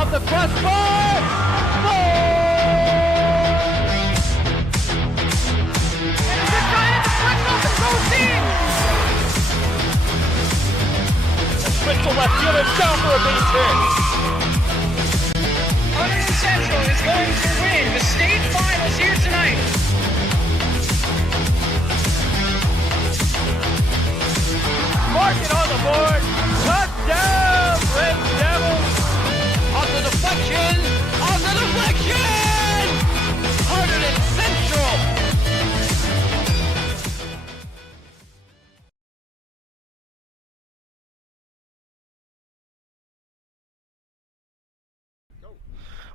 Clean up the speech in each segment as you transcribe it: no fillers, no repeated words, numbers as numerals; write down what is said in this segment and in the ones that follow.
Off the crossbar! Goal! And they're trying to deflect off the goal team! Crystal left fielder down for a base hit. Hunterdon Central is going to win the state finals here tonight. Mark it on the board. Touchdown, Red Devils. On the deflection. On the deflection. Hunterdon Central.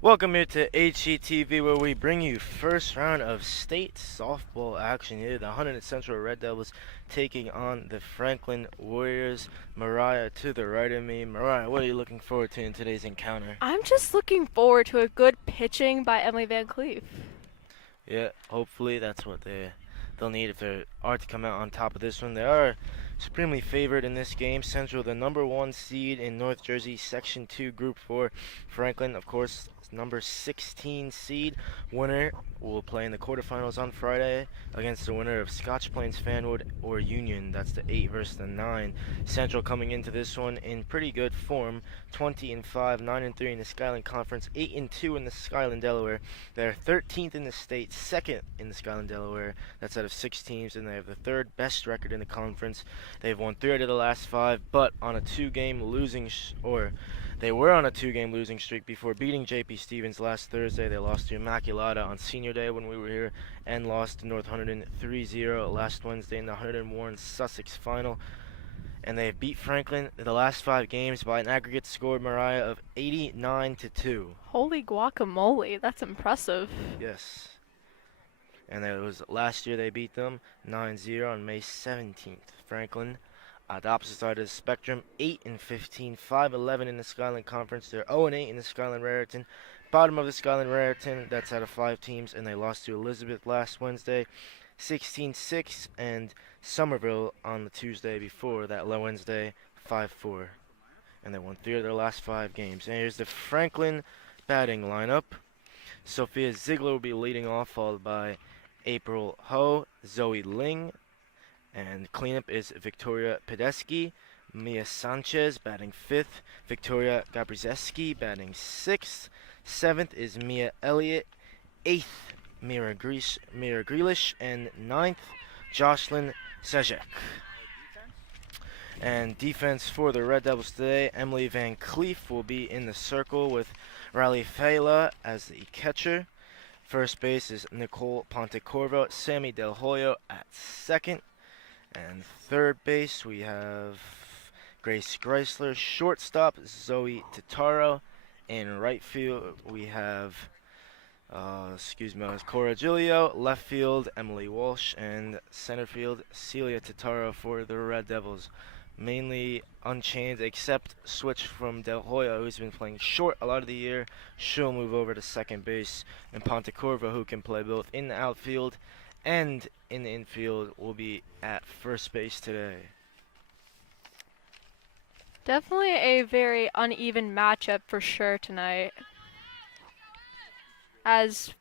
Welcome here to HETV, where we bring you first round of state softball action here. The Hunterdon Central Red Devils taking on the Franklin Warriors. Mariah to the right of me. Mariah, what are you looking forward to in today's encounter? I'm just looking forward to a good pitching by Emily Van Cleef. Yeah, hopefully that's what they'll need if they are to come out on top of this one. They are supremely favored in this game. Central, the #1 seed in North Jersey, Section 2, Group 4. Franklin, of course, number 16 seed. Winner will play in the quarterfinals on Friday against the winner of Scotch Plains Fanwood or Union. That's the 8 versus the 9. Central coming into this one in pretty good form. 20-5, 9-3 in the Skyland Conference, 8-2 in the Skyland Delaware. They're 13th in the state, 2nd in the Skyland Delaware. That's out of 6 teams, and they have the 3rd best record in the conference. They've won 3 out of the last 5, but on a 2-game losing they were on a 2-game losing streak before beating JP Stevens last Thursday. They lost to Immaculata on Senior Day when we were here, and lost to North Hunterdon 3-0 last Wednesday in the Hunterdon Warren Sussex final. And they have beat Franklin in the last 5 games by an aggregate score, Mariah, of 89-2. Holy guacamole, that's impressive. Yes. And it was last year they beat them 9-0 on May 17th. Franklin, at the opposite side of the spectrum, 8-15, 5-11 in the Skyland Conference. They're 0-8 in the Skyland Raritan. Bottom of the Skyland Raritan, that's out of 5 teams, and they lost to Elizabeth last Wednesday, 16-6, and Somerville on the Tuesday before that Wednesday, 5-4. And they won 3 of their last 5 games. And here's the Franklin batting lineup. Sophia Ziegler will be leading off, followed by April Ho, Zoe Ling, and cleanup is Victoria Pedesky. Mia Sanchez batting 5th. Victoria Gabrzeski batting 6th. 7th is Mia Elliott. 8th, Mira Grealish. And 9th, Jocelyn Sejek. And defense for the Red Devils today, Emily Van Cleef will be in the circle with Riley Fela as the catcher. First base is Nicole Pontecorvo. Sammy Del Hoyo at second. And third base, we have Grace Greisler. Shortstop, Zoe Titaro. In right field, we have, Cora Giulio. Left field, Emily Walsh. And center field, Celia Titaro for the Red Devils. Mainly unchanged, except switch from Del Hoyo, who's been playing short a lot of the year. She'll move over to second base. And Pontecorvo, who can play both in the outfield and in the infield, will be at first base today. Definitely a very uneven matchup for sure tonight, as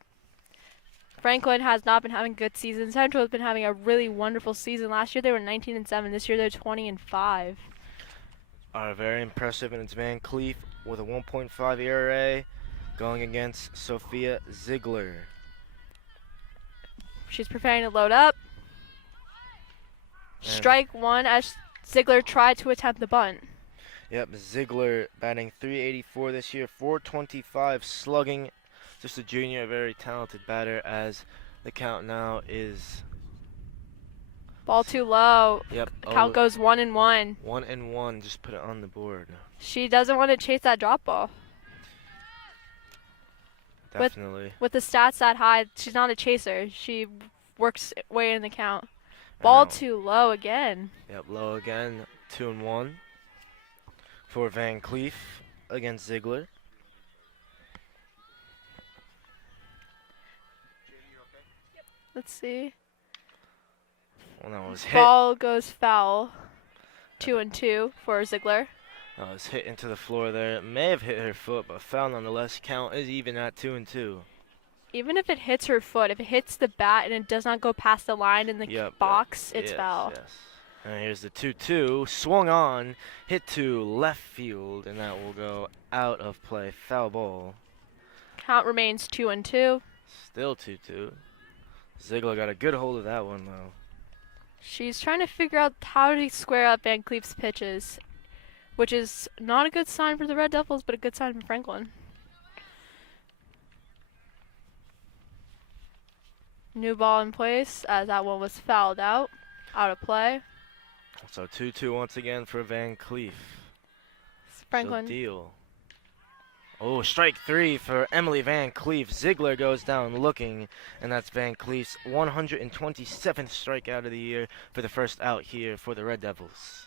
Franklin has not been having good seasons. Central has been having a really wonderful season. Last year they were 19-7. This year they're 20-5. Very impressive, and it's Van Cleef with a 1.5 ERA going against Sophia Ziegler. She's preparing to load up. Strike one as Ziegler tried to attempt the bunt. Yep, Ziegler batting .384 this year, .425 slugging. Just a junior, a very talented batter, as the count now is... Ball too low. Yep. The count goes 1-1. 1-1, just put it on the board. She doesn't want to chase that drop ball. Definitely. With the stats that high, she's not a chaser. She works way in the count. Ball too low again. Yep, low again. 2-1 for Van Cleef against Ziegler. Let's see. Well, that was hit. Ball goes foul. 2-2 for Ziegler. It's hit into the floor there. It may have hit her foot, but foul nonetheless. Count is even at 2-2. Even if it hits her foot, if it hits the bat and it does not go past the line in the box, it's foul. Yes. And here's the 2-2. Swung on, hit to left field, and that will go out of play. Foul ball. Count remains 2-2. Still 2-2. Ziegler got a good hold of that one, though. She's trying to figure out how to square up Van Cleef's pitches, which is not a good sign for the Red Devils, but a good sign for Franklin. New ball in place as that one was fouled out of play. So 2-2 once again for Van Cleef. Franklin. She'll deal. Oh, strike 3 for Emily Van Cleef. Ziegler goes down looking, and that's Van Cleef's 127th strikeout of the year for the first out here for the Red Devils.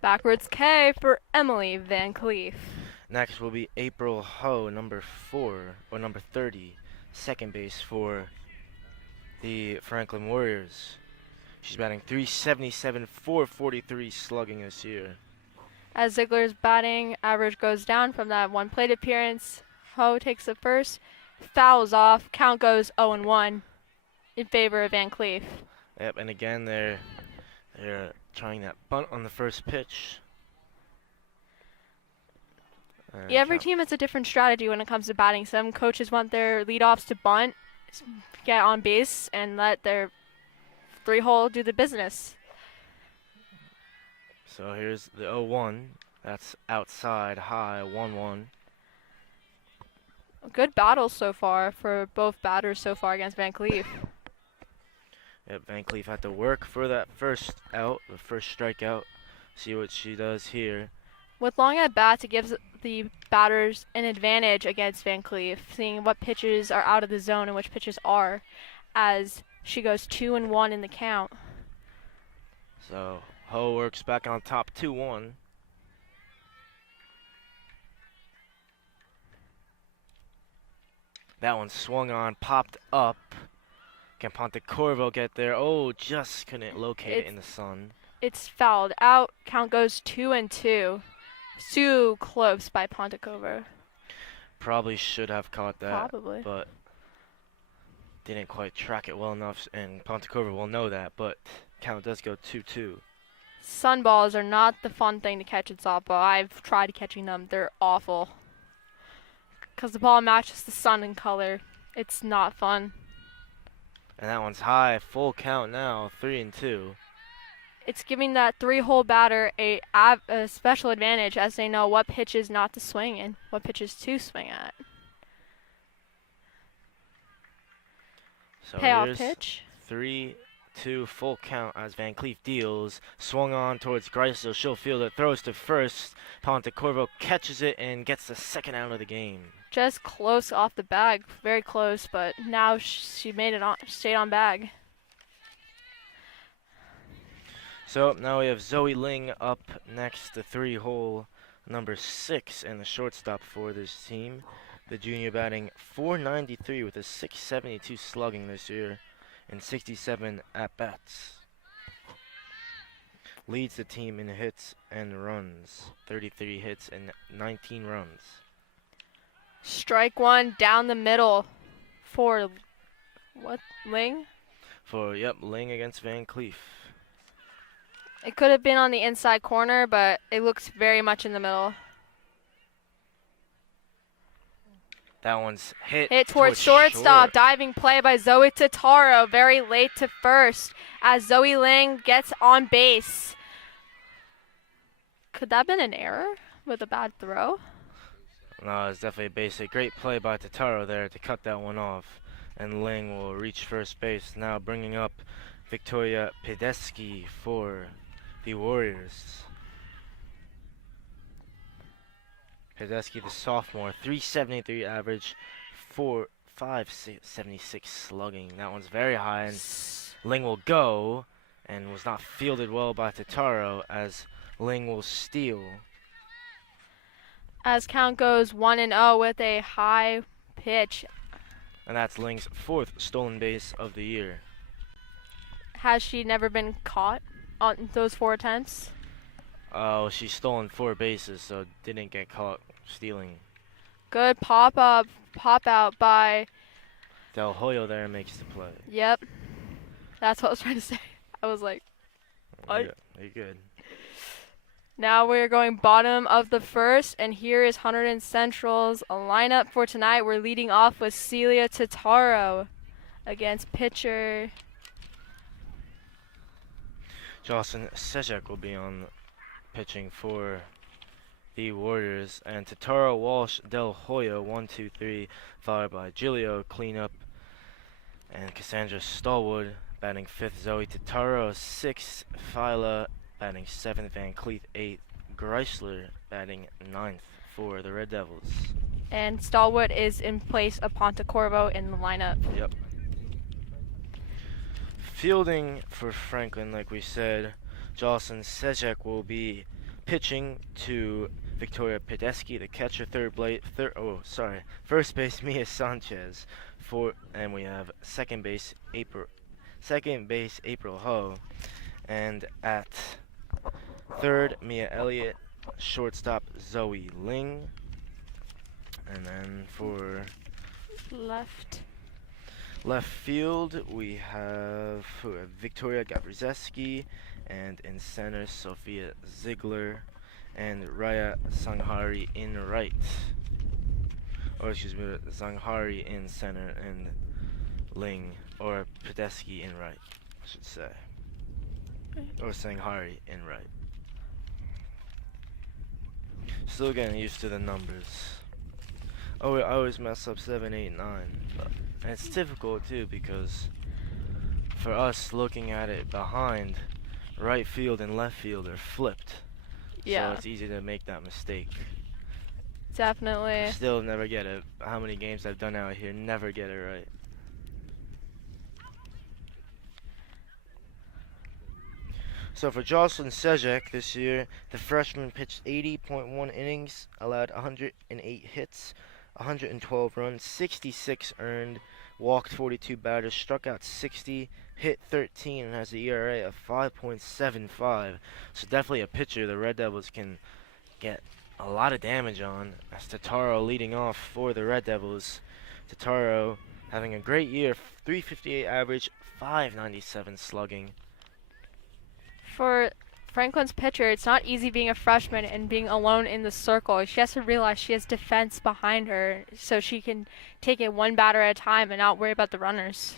Backwards K for Emily Van Cleef. Next will be April Ho, number 30, second base for the Franklin Warriors. She's batting .377, .443 slugging this year. As Ziegler's batting average goes down from that one plate appearance, Ho takes the first, fouls off, count goes 0-1 in favor of Van Cleef. Yep, and again they're trying that bunt on the first pitch. Yeah, every team has a different strategy when it comes to batting. Some coaches want their leadoffs to bunt, get on base, and let their three-hole do the business. So here's the 0-1. That's outside high, 1-1. A good battle so far for both batters so far against Van Cleef. Yep, Van Cleef had to work for that first out, the first strikeout. See what she does here. With long at bats, it gives the batters an advantage against Van Cleef, seeing what pitches are out of the zone and which pitches are, as she goes 2-1 in the count. So Ho works back on top, 2-1. That one swung on, popped up. Can Pontecorvo get there? Oh, just couldn't locate it in the sun. It's fouled out. Count goes 2-2. Too close by Pontecorvo. Probably should have caught that. Probably. But didn't quite track it well enough, and Pontecorvo will know that, but count does go 2-2. Sunballs are not the fun thing to catch in softball. I've tried catching them. They're awful. Because the ball matches the sun in color. It's not fun. And that one's high, full count now, 3-2. It's giving that three-hole batter a special advantage as they know what pitches not to swing and what pitches to swing at. So Payoff pitch. 3-2 full count as Van Cleef deals. Swung on towards Greisel. She'll field it, throws to first. Pontecorvo catches it and gets the second out of the game. Just close off the bag, very close, but now she made it on, stayed on bag. So now we have Zoe Ling up next, the three-hole number 6 and the shortstop for this team. The junior batting .493 with a .672 slugging this year and 67 at-bats. Leads the team in hits and runs, 33 hits and 19 runs. Strike one down the middle for what, Ling? For, yep, Ling against Van Cleef. It could have been on the inside corner, but it looks very much in the middle. That one's hit towards shortstop. Diving play by Zoe Totaro. Very late to first as Zoe Ling gets on base. Could that have been an error with a bad throw? No, it's definitely a basic. Great play by Totaro there to cut that one off. And Ling will reach first base. Now bringing up Victoria Pedesky for the Warriors. Pedesky, the sophomore, .373 average, .576 slugging. That one's very high, and Ling will go, and was not fielded well by Totaro, as Ling will steal. As count goes 1-0 with a high pitch. And that's Ling's 4th stolen base of the year. Has she never been caught on those 4 attempts? Oh, she's stolen 4 bases, so didn't get caught stealing. Good pop out by. Del Hoyo there makes the play. Yep, that's what I was trying to say. I was like, what? You're good. Now we're going bottom of the first, and here is Hunterdon Central's lineup for tonight. We're leading off with Celia Totaro against pitcher. Jocelyn Sejek will be on pitching for the Warriors, and Tataro Walsh Del Hoyo 1, 2, 3, followed by Giulio cleanup, and Cassandra Stallwood batting 5th, Zoe Tataro 6th, Phyla batting 7th, Van Cleef 8th, Greisler batting 9th for the Red Devils. And Stallwood is in place of Pontecorvo in the lineup. Yep. Fielding for Franklin, like we said, Jocelyn Sejek will be pitching to Victoria Pedesky, the catcher, first base Mia Sanchez, and we have second base April Ho, and at third Mia Elliott, shortstop Zoe Ling, and then for left field we have Victoria Gabrzeski, and in center Sophia Ziegler and Raya Sanghari in right. Zanghari in center and Ling or Pedesky in right, I should say. Or Sanghari in right. Still getting used to the numbers. Oh, I always mess up 7, 8, 9. And it's difficult too because for us looking at it behind, right field and left field are flipped. Yeah. So it's easy to make that mistake. Definitely. I still never get it. How many games I've done out here, never get it right. So for Jocelyn Sejek this year, the freshman pitched 80.1 innings, allowed 108 hits, 112 runs, 66 earned, walked 42 batters, struck out 60, hit 13, and has an ERA of 5.75. So definitely a pitcher the Red Devils can get a lot of damage on. As Tataro leading off for the Red Devils. Tataro having a great year, 358 average, 597 slugging. For Franklin's pitcher, it's not easy being a freshman and being alone in the circle. She has to realize she has defense behind her so she can take it one batter at a time and not worry about the runners.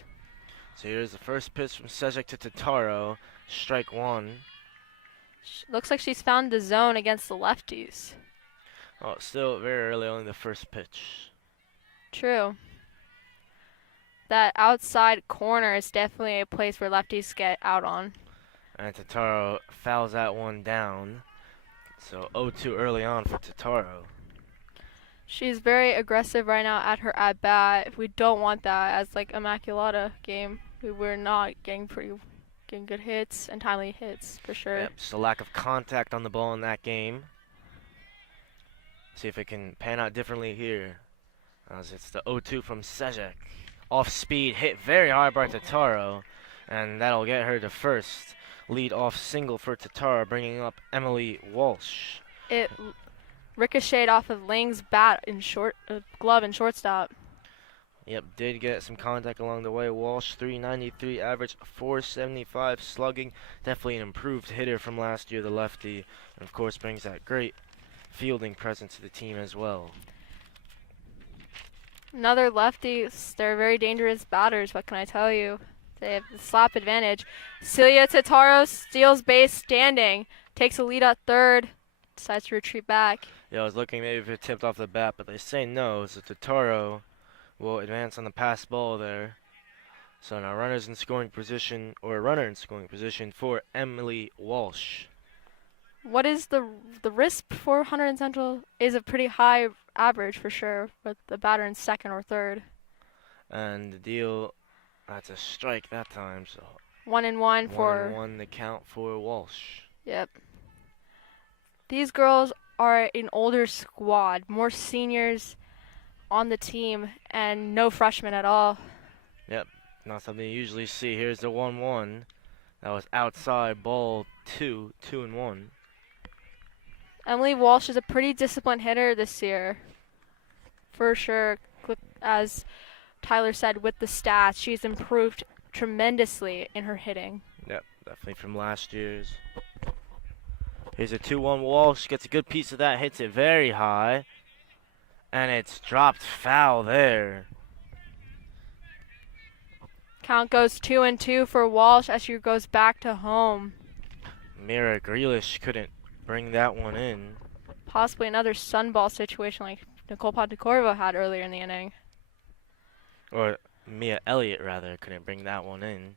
So here's the first pitch from Sejek to Tataro, strike one. Looks like she's found the zone against the lefties. Oh, still very early on in the first pitch. True. That outside corner is definitely a place where lefties get out on. And Tataro fouls that one down. So 0-2 early on for Tataro. She's very aggressive right now at her at bat. We don't want that as like Immaculata game. We're not getting good hits and timely hits for sure. Yep, just a lack of contact on the ball in that game. See if it can pan out differently here. As it's the 0-2 from Sejek. Off speed, hit very hard by Tataro. And that'll get her to first. Lead off single for Tataro, bringing up Emily Walsh. It ricocheted off of Ling's bat in glove and shortstop. Yep, did get some contact along the way. Walsh, 393 average, 475 slugging. Definitely an improved hitter from last year, the lefty. And of course brings that great fielding presence to the team as well. Another lefty. They're very dangerous batters, what can I tell you? They have the slap advantage. Celia Tataro steals base standing. Takes a lead at third. Decides to retreat back. Yeah, I was looking maybe if it tipped off the bat, but they say no. So Tataro will advance on the pass ball there. So now runners in scoring position, or a runner in scoring position for Emily Walsh. What is the risk for Hunterdon Central is a pretty high average for sure, with the batter in second or third. And the deal, that's a strike that time, so 1-1 for 1-1 the count for Walsh. Yep. These girls are an older squad, more seniors on the team, and no freshmen at all. Yep, not something you usually see. Here's the 1-1. That was outside ball 2, 2-1. Emily Walsh is a pretty disciplined hitter this year, for sure. As Tyler said, with the stats, she's improved tremendously in her hitting. Yep, definitely from last year's. Here's a 2-1 Walsh, gets a good piece of that, hits it very high. And it's dropped foul there. Count goes 2-2 for Walsh as she goes back to home. Mira Grealish couldn't bring that one in. Possibly another sunball situation like Nicole Pontecorvo had earlier in the inning. Or Mia Elliott, rather, couldn't bring that one in.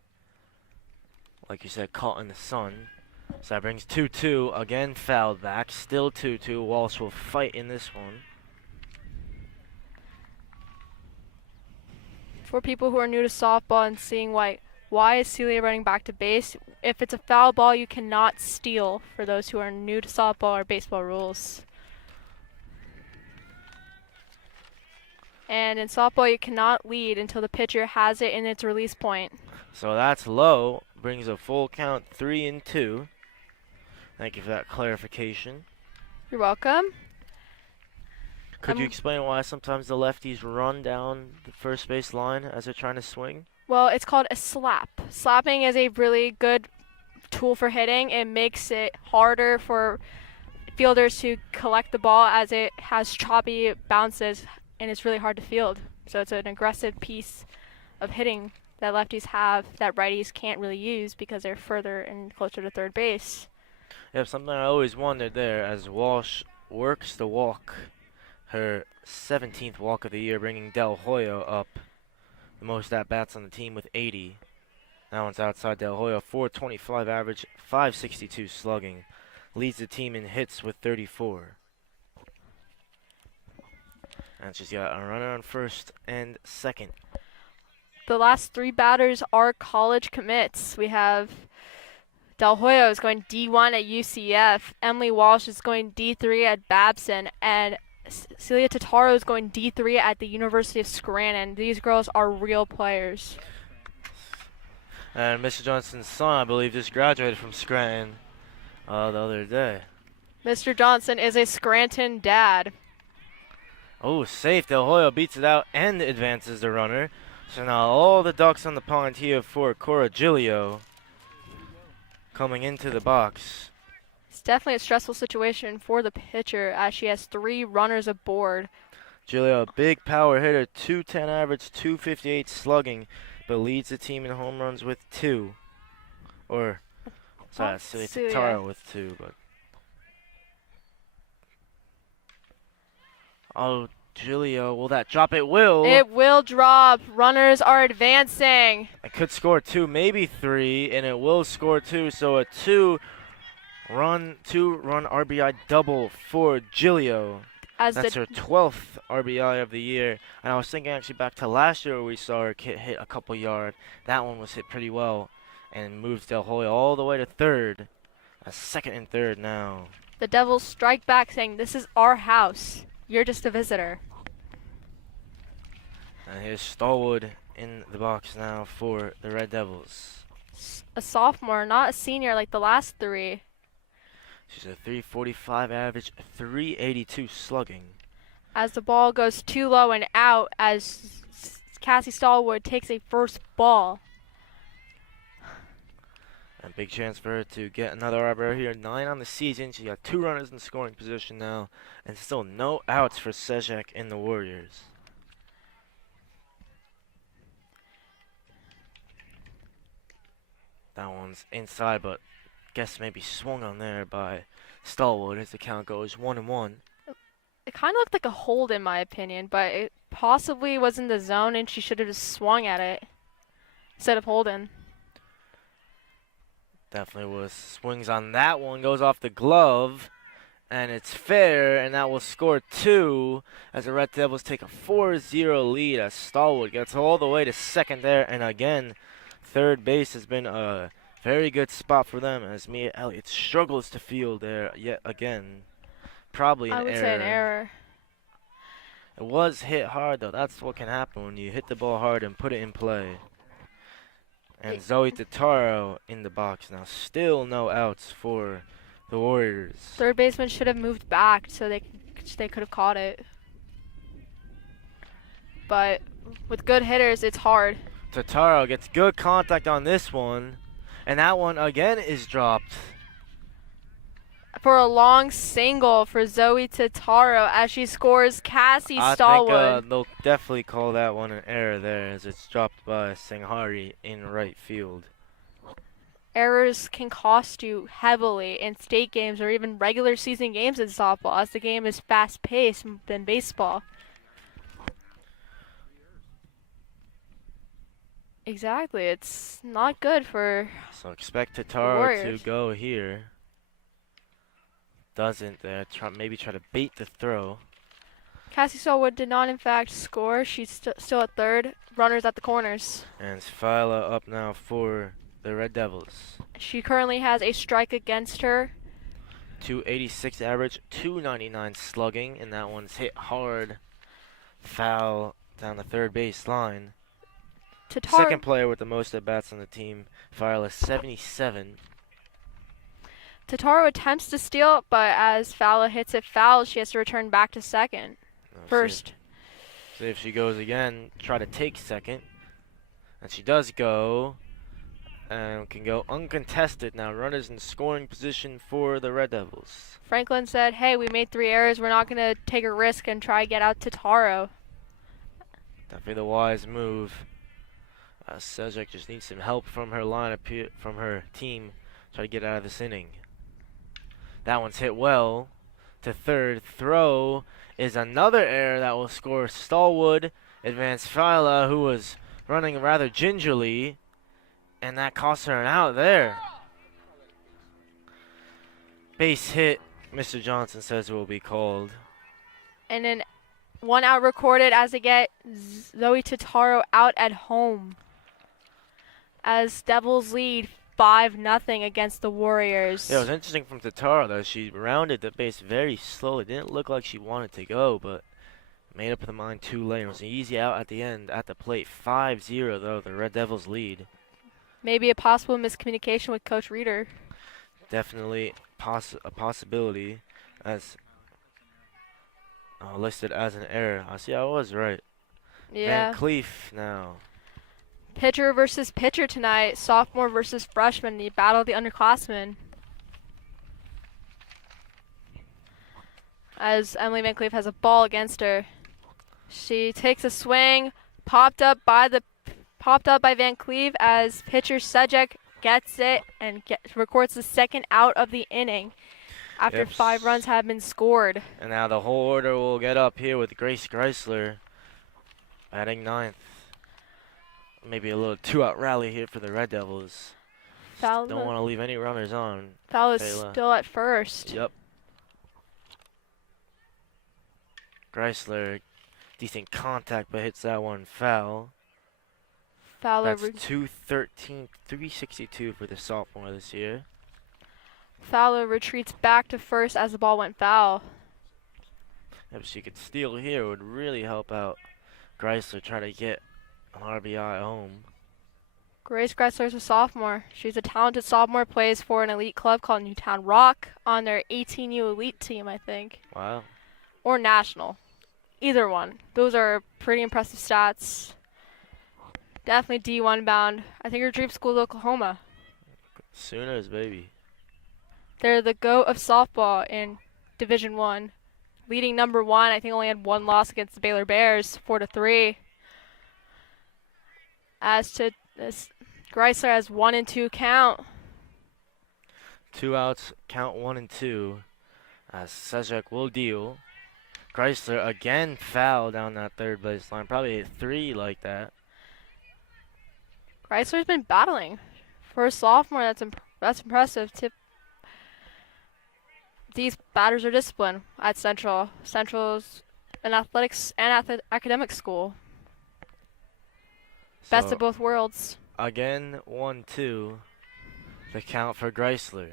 Like you said, caught in the sun. So that brings 2-2. Again, fouled back. Still 2-2. Walsh will fight in this one. For people who are new to softball and seeing why is Celia running back to base, if it's a foul ball, you cannot steal, for those who are new to softball or baseball rules. And in softball, you cannot lead until the pitcher has it in its release point. So that's low. Brings a full count, 3-2. Thank you for that clarification. You're welcome. Could you explain why sometimes the lefties run down the first base line as they're trying to swing? Well, it's called a slap. Slapping is a really good tool for hitting. It makes it harder for fielders to collect the ball as it has choppy bounces and it's really hard to field. So it's an aggressive piece of hitting that lefties have that righties can't really use because they're further and closer to third base. Yeah, something I always wondered there as Walsh works the walk. Her 17th walk of the year, bringing Del Hoyo up. The most at-bats on the team with 80. That one's outside Del Hoyo. 425 average, 562 slugging. Leads the team in hits with 34. And she's got a runner on first and second. The last three batters are college commits. We have Del Hoyo is going D1 at UCF. Emily Walsh is going D3 at Babson. And Celia Totaro is going D3 at the University of Scranton. These girls are real players. And Mr. Johnson's son, I believe, just graduated from Scranton the other day. Mr. Johnson is a Scranton dad. Oh, safe. Del Hoyo beats it out and advances the runner. So now all the ducks on the pond here for Cora Giglio coming into the box. It's definitely a stressful situation for the pitcher as she has three runners aboard. Giglio, a big power hitter, 210 average, 258 slugging, but leads the team in home runs with 2. Or, sorry, Celia Totaro with 2, but. Oh, Giglio, will that drop? It will. It will drop. Runners are advancing. It could score 2, maybe 3, and it will score 2. So a 2-run RBI double for Giglio. That's her 12th RBI of the year. And I was thinking actually back to last year where we saw her hit a couple yard. That one was hit pretty well and moves Del Hoyo all the way to third. A second and third now. The Devils strike back saying, "This is our house. You're just a visitor." And here's Stallwood in the box now for the Red Devils. A sophomore, not a senior like the last three. She's a 345 average, 382 slugging. As the ball goes too low and out as Cassie Stallwood takes a first ball. A big chance for her to get another RBI here. 9 on the season. She got 2 runners in scoring position now. And still no outs for Sejak in the Warriors. That one's inside, but guess maybe swung on there by Stallwood as the count goes 1-1. It kind of looked like a hold in my opinion, but it possibly was in the zone and she should have just swung at it instead of holding. Definitely was. Swings on that one, goes off the glove, and it's fair, and that will score 2 as the Red Devils take a 4-0 lead as Stallwood gets all the way to second there, and again, third base has been a very good spot for them as Mia Elliott struggles to field there yet again. Probably an error. I would say an error. It was hit hard, though. That's what can happen when you hit the ball hard and put it in play. And Zoe Totaro in the box now. Still no outs for the Warriors. Third baseman should have moved back so they could have caught it. But with good hitters, it's hard. Totaro gets good contact on this one, and that one again is dropped. For a long single for Zoe Totaro as she scores Cassie Stallwood. I think they'll definitely call that one an error there, as it's dropped by Sanghari in right field. Errors can cost you heavily in state games or even regular season games in softball, as the game is fast-paced than baseball. Exactly, it's not good for So expect Totaro to go here. Doesn't there? Maybe try to bait the throw. Cassie Stallwood did not, in fact, score. She's still at third. Runners at the corners. And Sfila up now for the Red Devils. She currently has a strike against her. 286 average, 299 slugging, and that one's hit hard. Foul down the third base line. Second player with the most at-bats on the team, Sfila 77. Totaro attempts to steal, but as Fowler hits it foul, she has to return back to second. First. See if she goes again, try to take second. And she does go. And can go uncontested now. Runners in scoring position for the Red Devils. Franklin said, hey, we made 3 errors. We're not going to take a risk and try to get out Totaro. Definitely the wise move. Cedric just needs some help from her lineup here, from her team. Try to get out of this inning. That one's hit well to third. Throw is another error that will score Stallwood. Advance Fila, who was running rather gingerly, and that cost her an out there. Base hit, Mr. Johnson says will be called. And then 1 out recorded as they get Zoe Totaro out at home. As Devils lead 5-0 against the Warriors. Yeah, it was interesting from Totaro though. She rounded the base very slowly. Didn't look like she wanted to go, but made up her mind too late. It was an easy out at the end at the plate. 5-0 though, the Red Devils lead. Maybe a possible miscommunication with Coach Reeder. Definitely a possibility, as listed as an error. I see, I was right. Yeah. Van Cleef now. Pitcher versus pitcher tonight. Sophomore versus freshman. The battle of the underclassmen. As Emily Van Cleef has a ball against her. She takes a swing. Popped up by Van Cleef as pitcher Cedric gets it and records the second out of the inning after 5 runs have been scored. And now the whole order will get up here with Grace Chrysler batting 9th. Maybe a little 2-out rally here for the Red Devils. Don't want to leave any runners on. Foul is still at first. Yep. Chrysler, decent contact, but hits that one foul. Fowler. That's 213, 362 for the sophomore this year. Fowler retreats back to first as the ball went foul. If she could steal here, it would really help out Chrysler try to get an RBI home. Grace Chrysler is a sophomore. She's a talented sophomore, plays for an elite club called Newtown Rock on their 18U elite team, I think. Wow. Or national. Either one. Those are pretty impressive stats. Definitely D1 bound. I think her dream school is Oklahoma. Sooners, baby. They're the GOAT of softball in Division 1. Leading number 1, I think only had 1 loss against the Baylor Bears, 4-3. As to this, Chrysler has 1 and 2 count. 2 outs, count 1 and 2. As Cedric will deal. Chrysler again foul down that third base line. Probably hit 3 like that. Chrysler's been battling. For a sophomore, that's impressive. These batters are disciplined at Central. Central's an athletics and academic school. Best of both worlds. Again, 1-2. The count for Chrysler.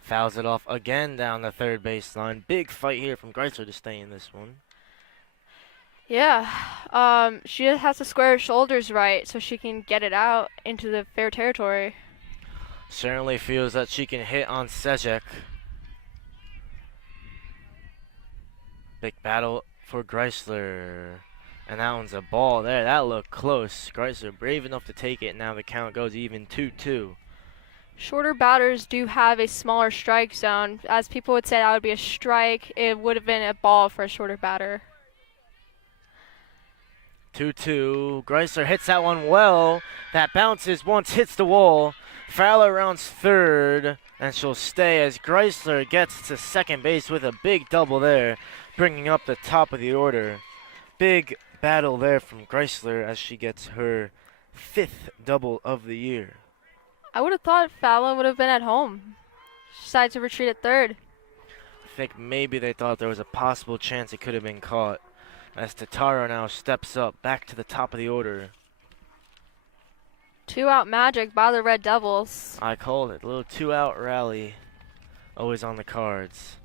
Fouls it off again down the third baseline. Big fight here from Chrysler to stay in this one. Yeah. She just has to square her shoulders right so she can get it out into the fair territory. Certainly feels that she can hit on Cedric. Big battle for Greisler. And that one's a ball there. That looked close. Greisler brave enough to take it. Now the count goes even 2-2. Shorter batters do have a smaller strike zone. As people would say that would be a strike, it would have been a ball for a shorter batter. 2-2. Greisler hits that one well. That bounces once, hits the wall. Fowler rounds third, and she'll stay as Greisler gets to second base with a big double there, bringing up the top of the order. Big battle there from Greisler as she gets her 5th double of the year. I would have thought Fallon would have been at home. She decided to retreat at third. I think maybe they thought there was a possible chance it could have been caught, as Tataro now steps up back to the top of the order. 2-out magic by the Red Devils. I called it. A little 2-out rally. Always on the cards.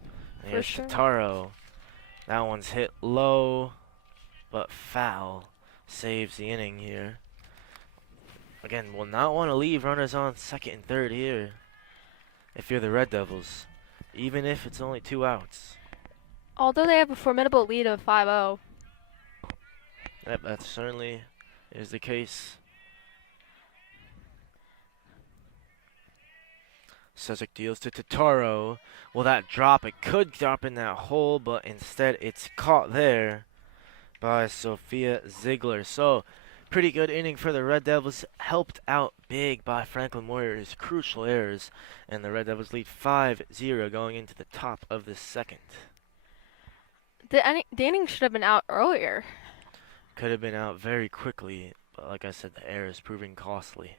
And For here's sure. Tataro. That one's hit low, but foul. Saves the inning here. Again, will not want to leave runners on second and third here if you're the Red Devils, even if it's only 2 outs. Although they have a formidable lead of 5-0. Yep, that certainly is the case. Suzik deals to Tataro. Will that drop? It could drop in that hole, but instead it's caught there by Sophia Ziegler. So, pretty good inning for the Red Devils. Helped out big by Franklin Warriors' crucial errors. And the Red Devils lead 5-0 going into the top of the second. The inning should have been out earlier. Could have been out very quickly, but like I said, the error is proving costly.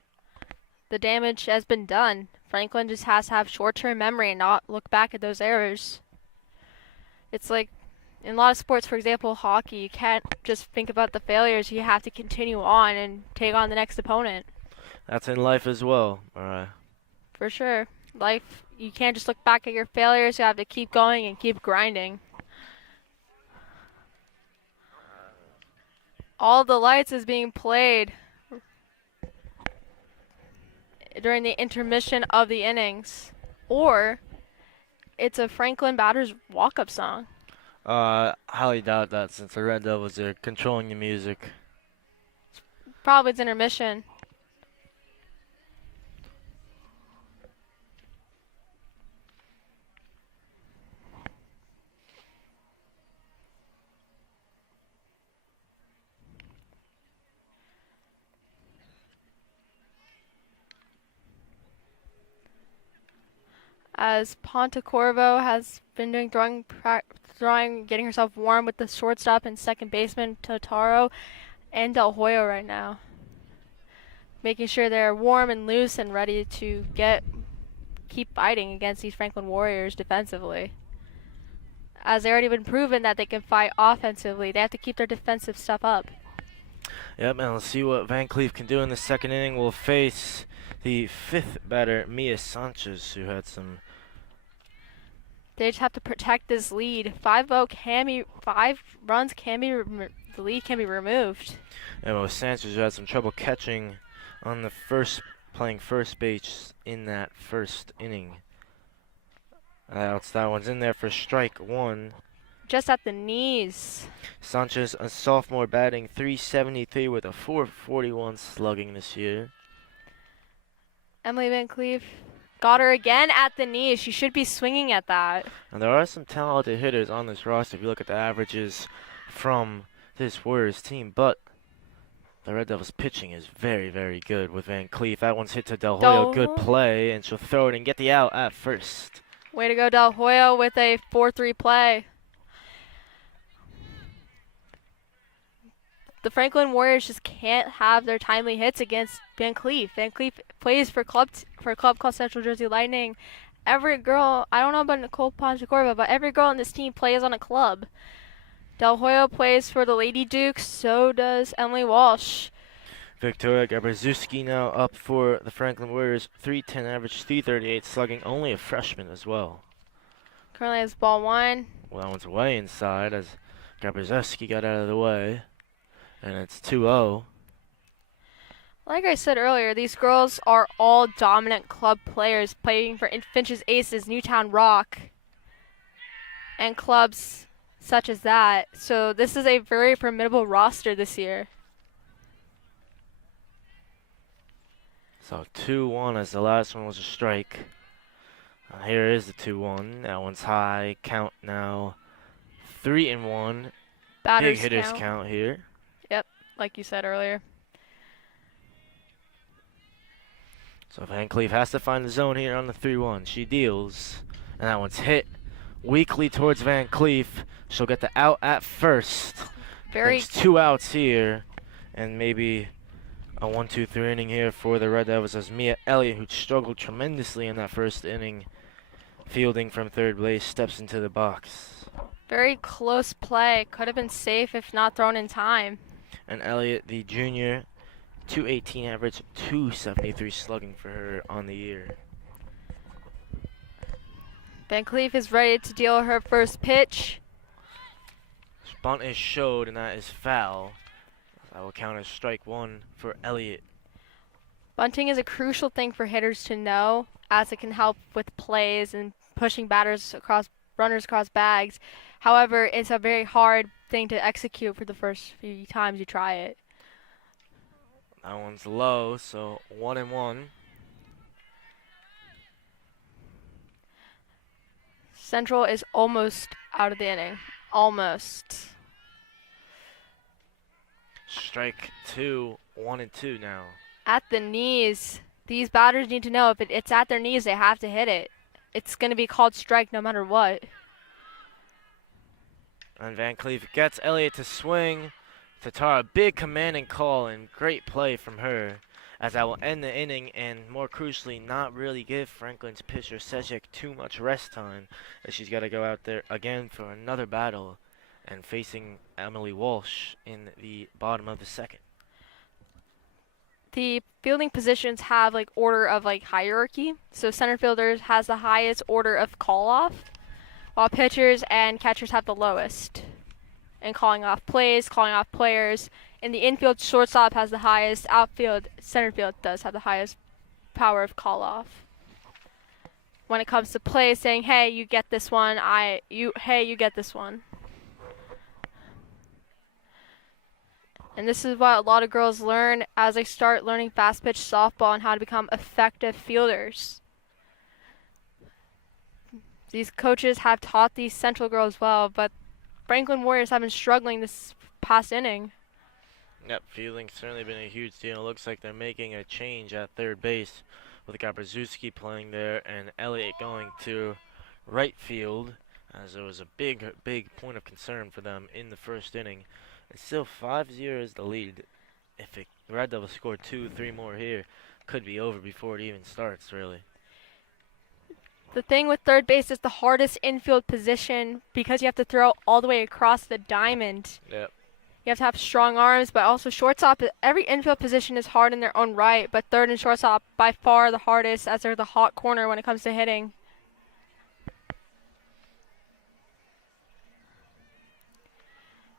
The damage has been done. Franklin just has to have short-term memory and not look back at those errors. It's like in a lot of sports, for example, hockey, you can't just think about the failures. You have to continue on and take on the next opponent. That's in life as well. All right. For sure. Life, you can't just look back at your failures. You have to keep going and keep grinding. All the Lights is being played during the intermission of the innings, or it's a Franklin batter's walk-up song. Highly doubt that since the Red Devils are controlling the music. Probably it's intermission. As Pontecorvo has been doing throwing, getting herself warm with the shortstop and second baseman Totaro and Del Hoyo right now. Making sure they're warm and loose and ready to keep fighting against these Franklin Warriors defensively. As they already been proven that they can fight offensively, they have to keep their defensive stuff up. Yep, and let's see what Van Cleef can do in the second inning. We'll face the 5th batter, Mia Sanchez, who had some... They just have to protect this lead. 5-0 can be, 5 runs can be, the lead can be removed. And with Sanchez, who had some trouble catching on the playing first base in that first inning. That one's in there for strike 1. Just at the knees. Sanchez, a sophomore, batting .373 with a .441 slugging this year. Emily Van Cleef got her again at the knees. She should be swinging at that. And there are some talented hitters on this roster if you look at the averages from this Warriors team, but the Red Devils pitching is very, very good with Van Cleef. That one's hit to Del Hoyo. Good play, and she'll throw it and get the out at first. Way to go, Del Hoyo, with a 4-3 play. The Franklin Warriors just can't have their timely hits against Van Cleef. Van Cleef plays for a club called Central Jersey Lightning. Every girl, I don't know about Nicole Pontecorvo, but every girl on this team plays on a club. Del Hoyo plays for the Lady Dukes, so does Emily Walsh. Victoria Gabraszewski now up for the Franklin Warriors. .310 average, .338 slugging, only a freshman as well. Currently has ball 1. Well, that one's way inside as Gabraszewski got out of the way. And it's 2-0. Like I said earlier, these girls are all dominant club players playing for Finch's Aces, Newtown Rock, and clubs such as that. So this is a very formidable roster this year. So 2-1 as the last one was a strike. Here is the 2-1. That one's high. Count now 3-1. Batters Big hitters count here. Yep, like you said earlier. So Van Cleef has to find the zone here on the 3-1. She deals, and that one's hit weakly towards Van Cleef. She'll get the out at first. There's 2 outs here, and maybe a 1-2-3 inning here for the Red Devils as Mia Elliott, who struggled tremendously in that first inning, fielding from third base, steps into the box. Very close play. Could have been safe if not thrown in time. And Elliott, the junior, 218 average, 273 slugging for her on the year. Van Cleef is ready to deal her first pitch. Bunt is showed, and that is foul. That will count as strike 1 for Elliott. Bunting is a crucial thing for hitters to know, as it can help with plays and pushing runners across bags. However, it's a very hard thing to execute for the first few times you try it. That one's low, so 1-1. Central is almost out of the inning. Almost. Strike 2, 1-2 now. At the knees. These batters need to know if it's at their knees, they have to hit it. It's going to be called strike no matter what. And Van Cleef gets Elliott to swing. Tatara, big commanding call and great play from her, as that will end the inning and, more crucially, not really give Franklin's pitcher Sejek too much rest time, as she's got to go out there again for another battle and facing Emily Walsh in the bottom of the second. The fielding positions have order of hierarchy. So center fielders has the highest order of call off, while pitchers and catchers have the lowest. And calling off plays, calling off players. In the infield, shortstop has the highest. Outfield, center field does have the highest power of call off. When it comes to plays, saying, "Hey, you get this one. Hey, you get this one." And this is what a lot of girls learn as they start learning fast pitch softball and how to become effective fielders. These coaches have taught these Central girls well, but Franklin Warriors have been struggling this past inning. Yep, fielding's certainly been a huge deal. It looks like they're making a change at third base with Gabraszewski playing there and Elliott going to right field, as there was a big point of concern for them in the first inning. It's still 5-0 is the lead. If the Red Devils score 2-3 more here, could be over before it even starts, really. The thing with third base is the hardest infield position because you have to throw all the way across the diamond. Yep. You have to have strong arms, but also shortstop. Every infield position is hard in their own right, but third and shortstop by far the hardest, as they're the hot corner when it comes to hitting.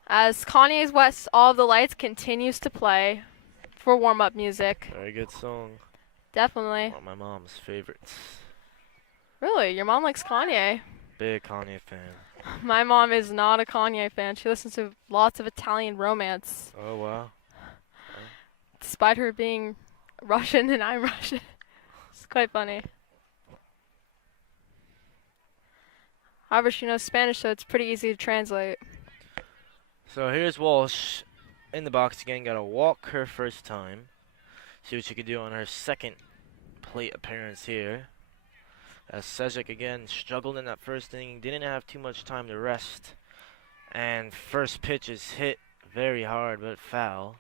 As Kanye's West All of the Lights continues to play for warm-up music. Very good song. Definitely. One of my mom's favorites. Really? Your mom likes Kanye? Big Kanye fan. My mom is not a Kanye fan. She listens to lots of Italian romance. Oh, wow. Despite her being Russian and I'm Russian. It's quite funny. However, she knows Spanish, so it's pretty easy to translate. So here's Walsh in the box again. Got to walk her first time. See what she could do on her second plate appearance here. As Sejek again struggled in that first inning. Didn't have too much time to rest. And first pitch is hit very hard, but foul.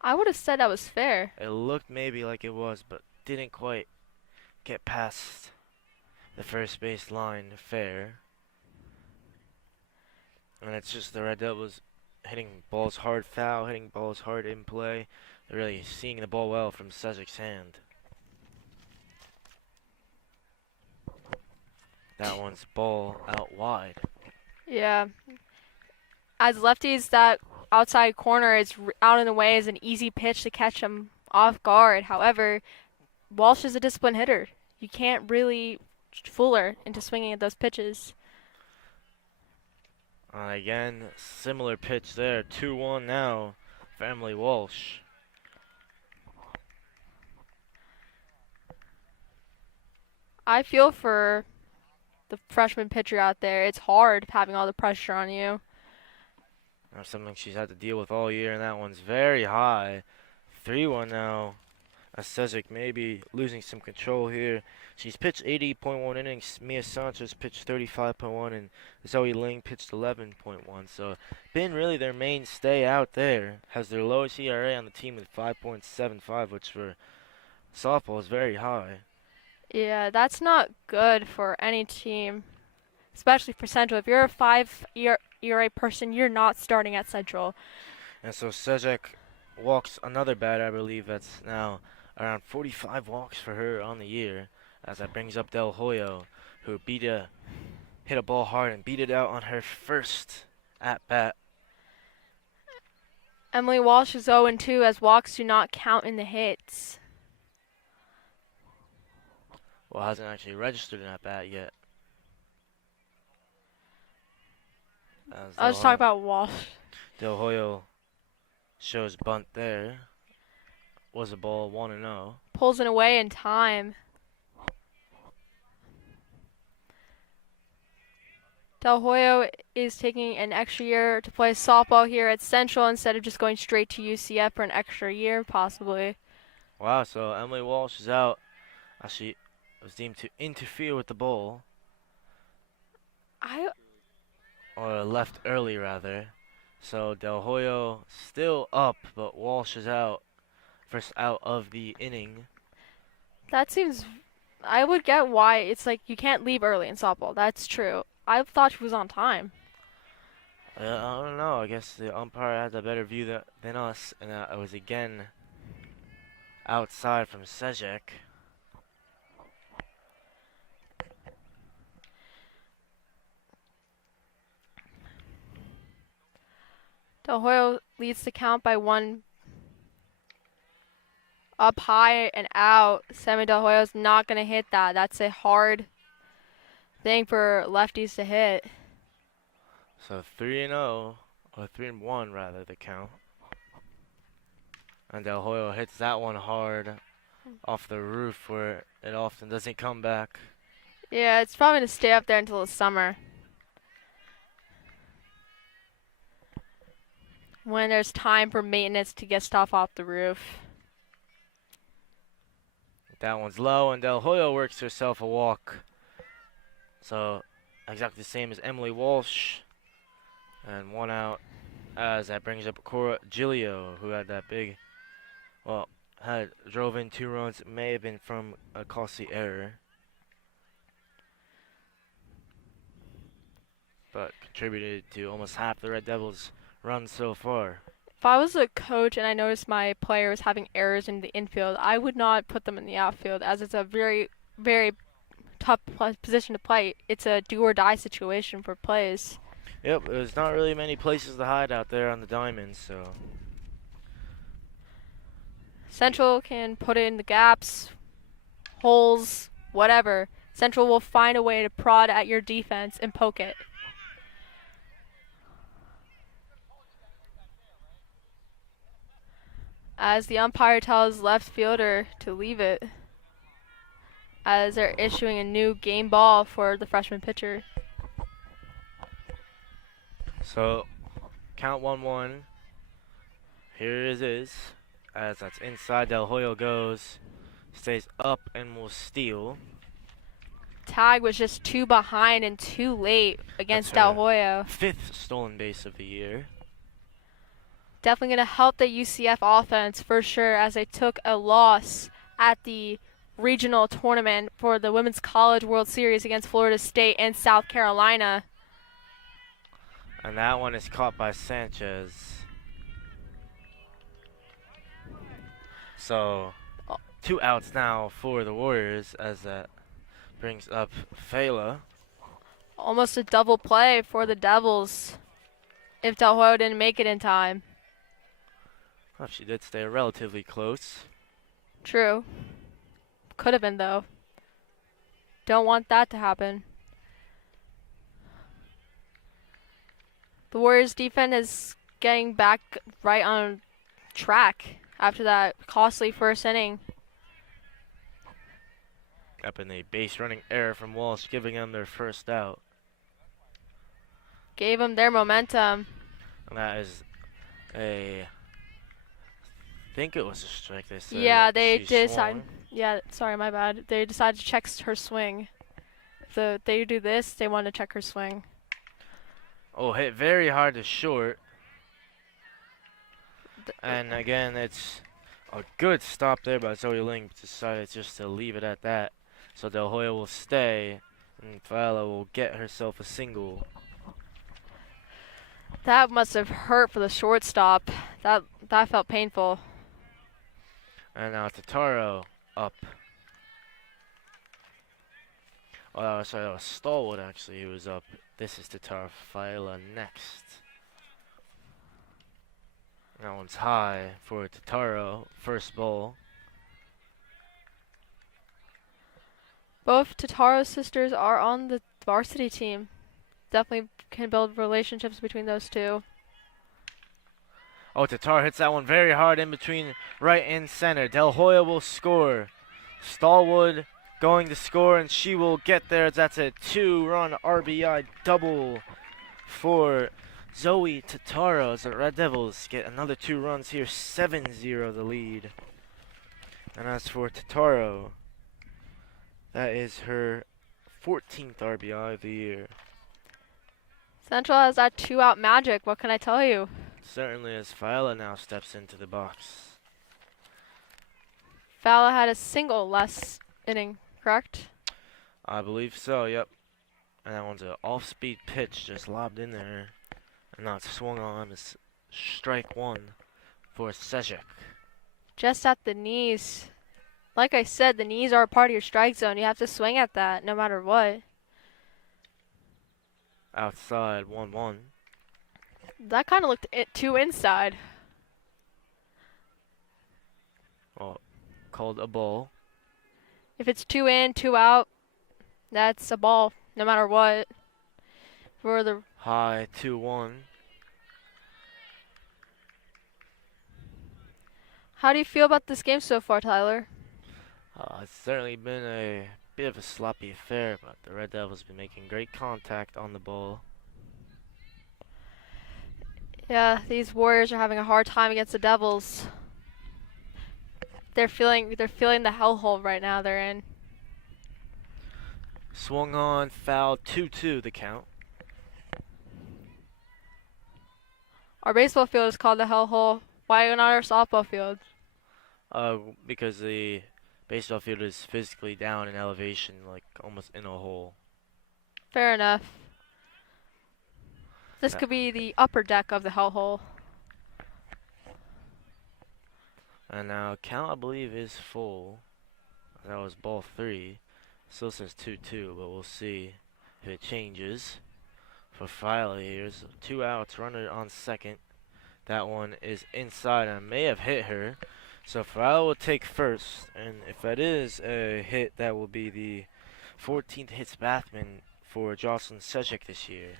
I would have said that was fair. It looked maybe like it was, but didn't quite get past the first base line fair. And it's just the Red Devils hitting balls hard foul, hitting balls hard in play. They're really seeing the ball well from Sejek's hand. That one's ball out wide. Yeah. As lefties, that outside corner is out in the way is an easy pitch to catch them off guard. However, Walsh is a disciplined hitter. You can't really fool her into swinging at those pitches. Again, similar pitch there. 2-1 now for Emily Walsh. I feel for the freshman pitcher out there. It's hard having all the pressure on you. That's something she's had to deal with all year, and that one's very high. 3-1 now. Sezic maybe losing some control here. She's pitched 80.1 innings. Mia Sanchez pitched 35.1, and Zoe Ling pitched 11.1. So, been really their mainstay out there. Has their lowest ERA on the team with 5.75, which for softball is very high. Yeah, that's not good for any team, especially for Central. If you're a 5 ERA person, you're not starting at Central. And so Sezic walks another batter, I believe that's now around 45 walks for her on the year, as that brings up Del Hoyo, who hit a ball hard and beat it out on her first at bat. Emily Walsh is 0-2 as walks do not count in the hits. Well, hasn't actually registered an at bat yet. I was talking about Walsh. Del Hoyo shows bunt there. Was a ball 1-0. Pulls it away in time. Del Hoyo is taking an extra year to play softball here at Central instead of just going straight to UCF for an extra year, possibly. Wow, so Emily Walsh is out. She was deemed to interfere with the ball. Or left early, rather. So Del Hoyo still up, but Walsh is out. First out of the inning. That seems... I would get why it's like you can't leave early in softball. That's true. I thought she was on time. I don't know. I guess the umpire has a better view than us. And it was again outside from Sezic. Del Hoyo leads the count by 1. Up high and out. Sammy Del Hoyo's not going to hit that. That's a hard thing for lefties to hit. So 3-0, or 3-1 rather, the count. And Del Hoyo hits that one hard off the roof where it often doesn't come back. Yeah, it's probably going to stay up there until the summer, when there's time for maintenance to get stuff off the roof. That one's low, and Del Hoyo works herself a walk. So, exactly the same as Emily Walsh. And 1 out, as that brings up Cora Giglio, who had that big, drove in 2 runs. It may have been from a costly error, but contributed to almost half the Red Devils' runs so far. If I was a coach and I noticed my player was having errors in the infield, I would not put them in the outfield, as it's a very, very tough position to play. It's a do-or-die situation for plays. Yep, there's not really many places to hide out there on the diamond, so. Central can put in the gaps, holes, whatever. Central will find a way to prod at your defense and poke it. As the umpire tells left fielder to leave it, as they're issuing a new game ball for the freshman pitcher. So, count 1-1. Here it is, as that's inside. Del Hoyo goes, stays up and will steal. Tag was just 2 behind and too late against Del Hoyo. 5th stolen base of the year. Definitely going to help the UCF offense for sure, as they took a loss at the regional tournament for the Women's College World Series against Florida State and South Carolina. And that one is caught by Sanchez. So, 2 outs now for the Warriors, as that brings up Fela. Almost a double play for the Devils if Del Hoyo didn't make it in time. Well, she did stay relatively close. True. Could have been, though. Don't want that to happen. The Warriors defense is getting back right on track after that costly first inning. Up in a base running error from Walsh, giving them their first out. Gave them their momentum. And that is I think it was a strike. They said Yeah, they she decided. swung. Yeah, sorry, my bad. They decided to check her swing. If they do this, they want to check her swing. Oh, hit very hard to short. And again, it's a good stop there by Zoe Ling. Decided just to leave it at that. So Del Hoya will stay, and Fala will get herself a single. That must have hurt for the shortstop. That felt painful. And now Tataro up. Oh, sorry, that was Stallwood actually who was up. This is Tataro Fila next. That one's high for Tataro. First ball. Both Tataro's sisters are on the varsity team. Definitely can build relationships between those two. Oh, Tatar hits that one very hard in between right and center. Del Hoya will score. Stallwood going to score, and she will get there. That's a 2-run RBI double for Zoe Tataro as the Red Devils get another 2 runs here. 7-0 the lead. And as for Tataro, that is her 14th RBI of the year. Central has that 2-out magic. What can I tell you? Certainly as Fila now steps into the box. Fowler had a single last inning, correct? I believe so, yep. And that one's an off-speed pitch just lobbed in there. And now it's swung on. It's strike one for Sejek. Just at the knees. Like I said, the knees are a part of your strike zone. You have to swing at that no matter what. Outside, 1-1. That kind of looked too inside. Oh, called a ball. If it's 2 in, 2 out, that's a ball no matter what. For the High, 2-1. How do you feel about this game so far, Tyler? It's certainly been a bit of a sloppy affair, but the Red Devils have been making great contact on the ball. Yeah, these Warriors are having a hard time against the Devils. They're feeling the hellhole right now they're in. Swung on, foul, 2-2 the count. Our baseball field is called the hellhole. Why not our softball field? Because the baseball field is physically down in elevation, like almost in a hole. Fair enough. This could be the upper deck of the hellhole. And now count, I believe, is full. That was ball 3. Still says 2-2, but we'll see if it changes. For Fila here, so 2 outs, runner on second. That one is inside and may have hit her. So Fila will take first, and if that is a hit, that will be the 14th hits batsman for Jocelyn Sejek this year.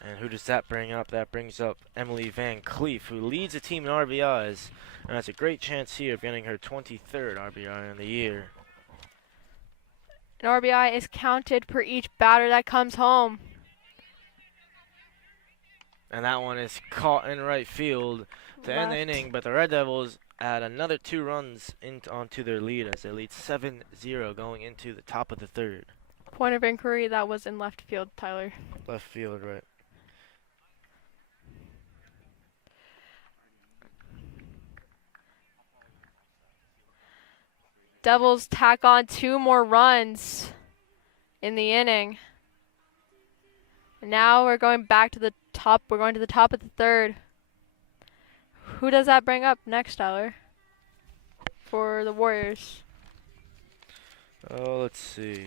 And who does that bring up? That brings up Emily Van Cleef, who leads the team in RBIs, and has a great chance here of getting her 23rd RBI in the year. An RBI is counted per each batter that comes home. And that one is caught in right field to end the inning, but the Red Devils add another 2 runs onto their lead as they lead 7-0 going into the top of the 3rd. Point of inquiry, that was in left field, Tyler. Left field, right. Devils tack on 2 more runs in the inning. And now we're going back to the top. We're going to the top of the 3rd. Who does that bring up next, Tyler? For the Warriors. Oh, let's see.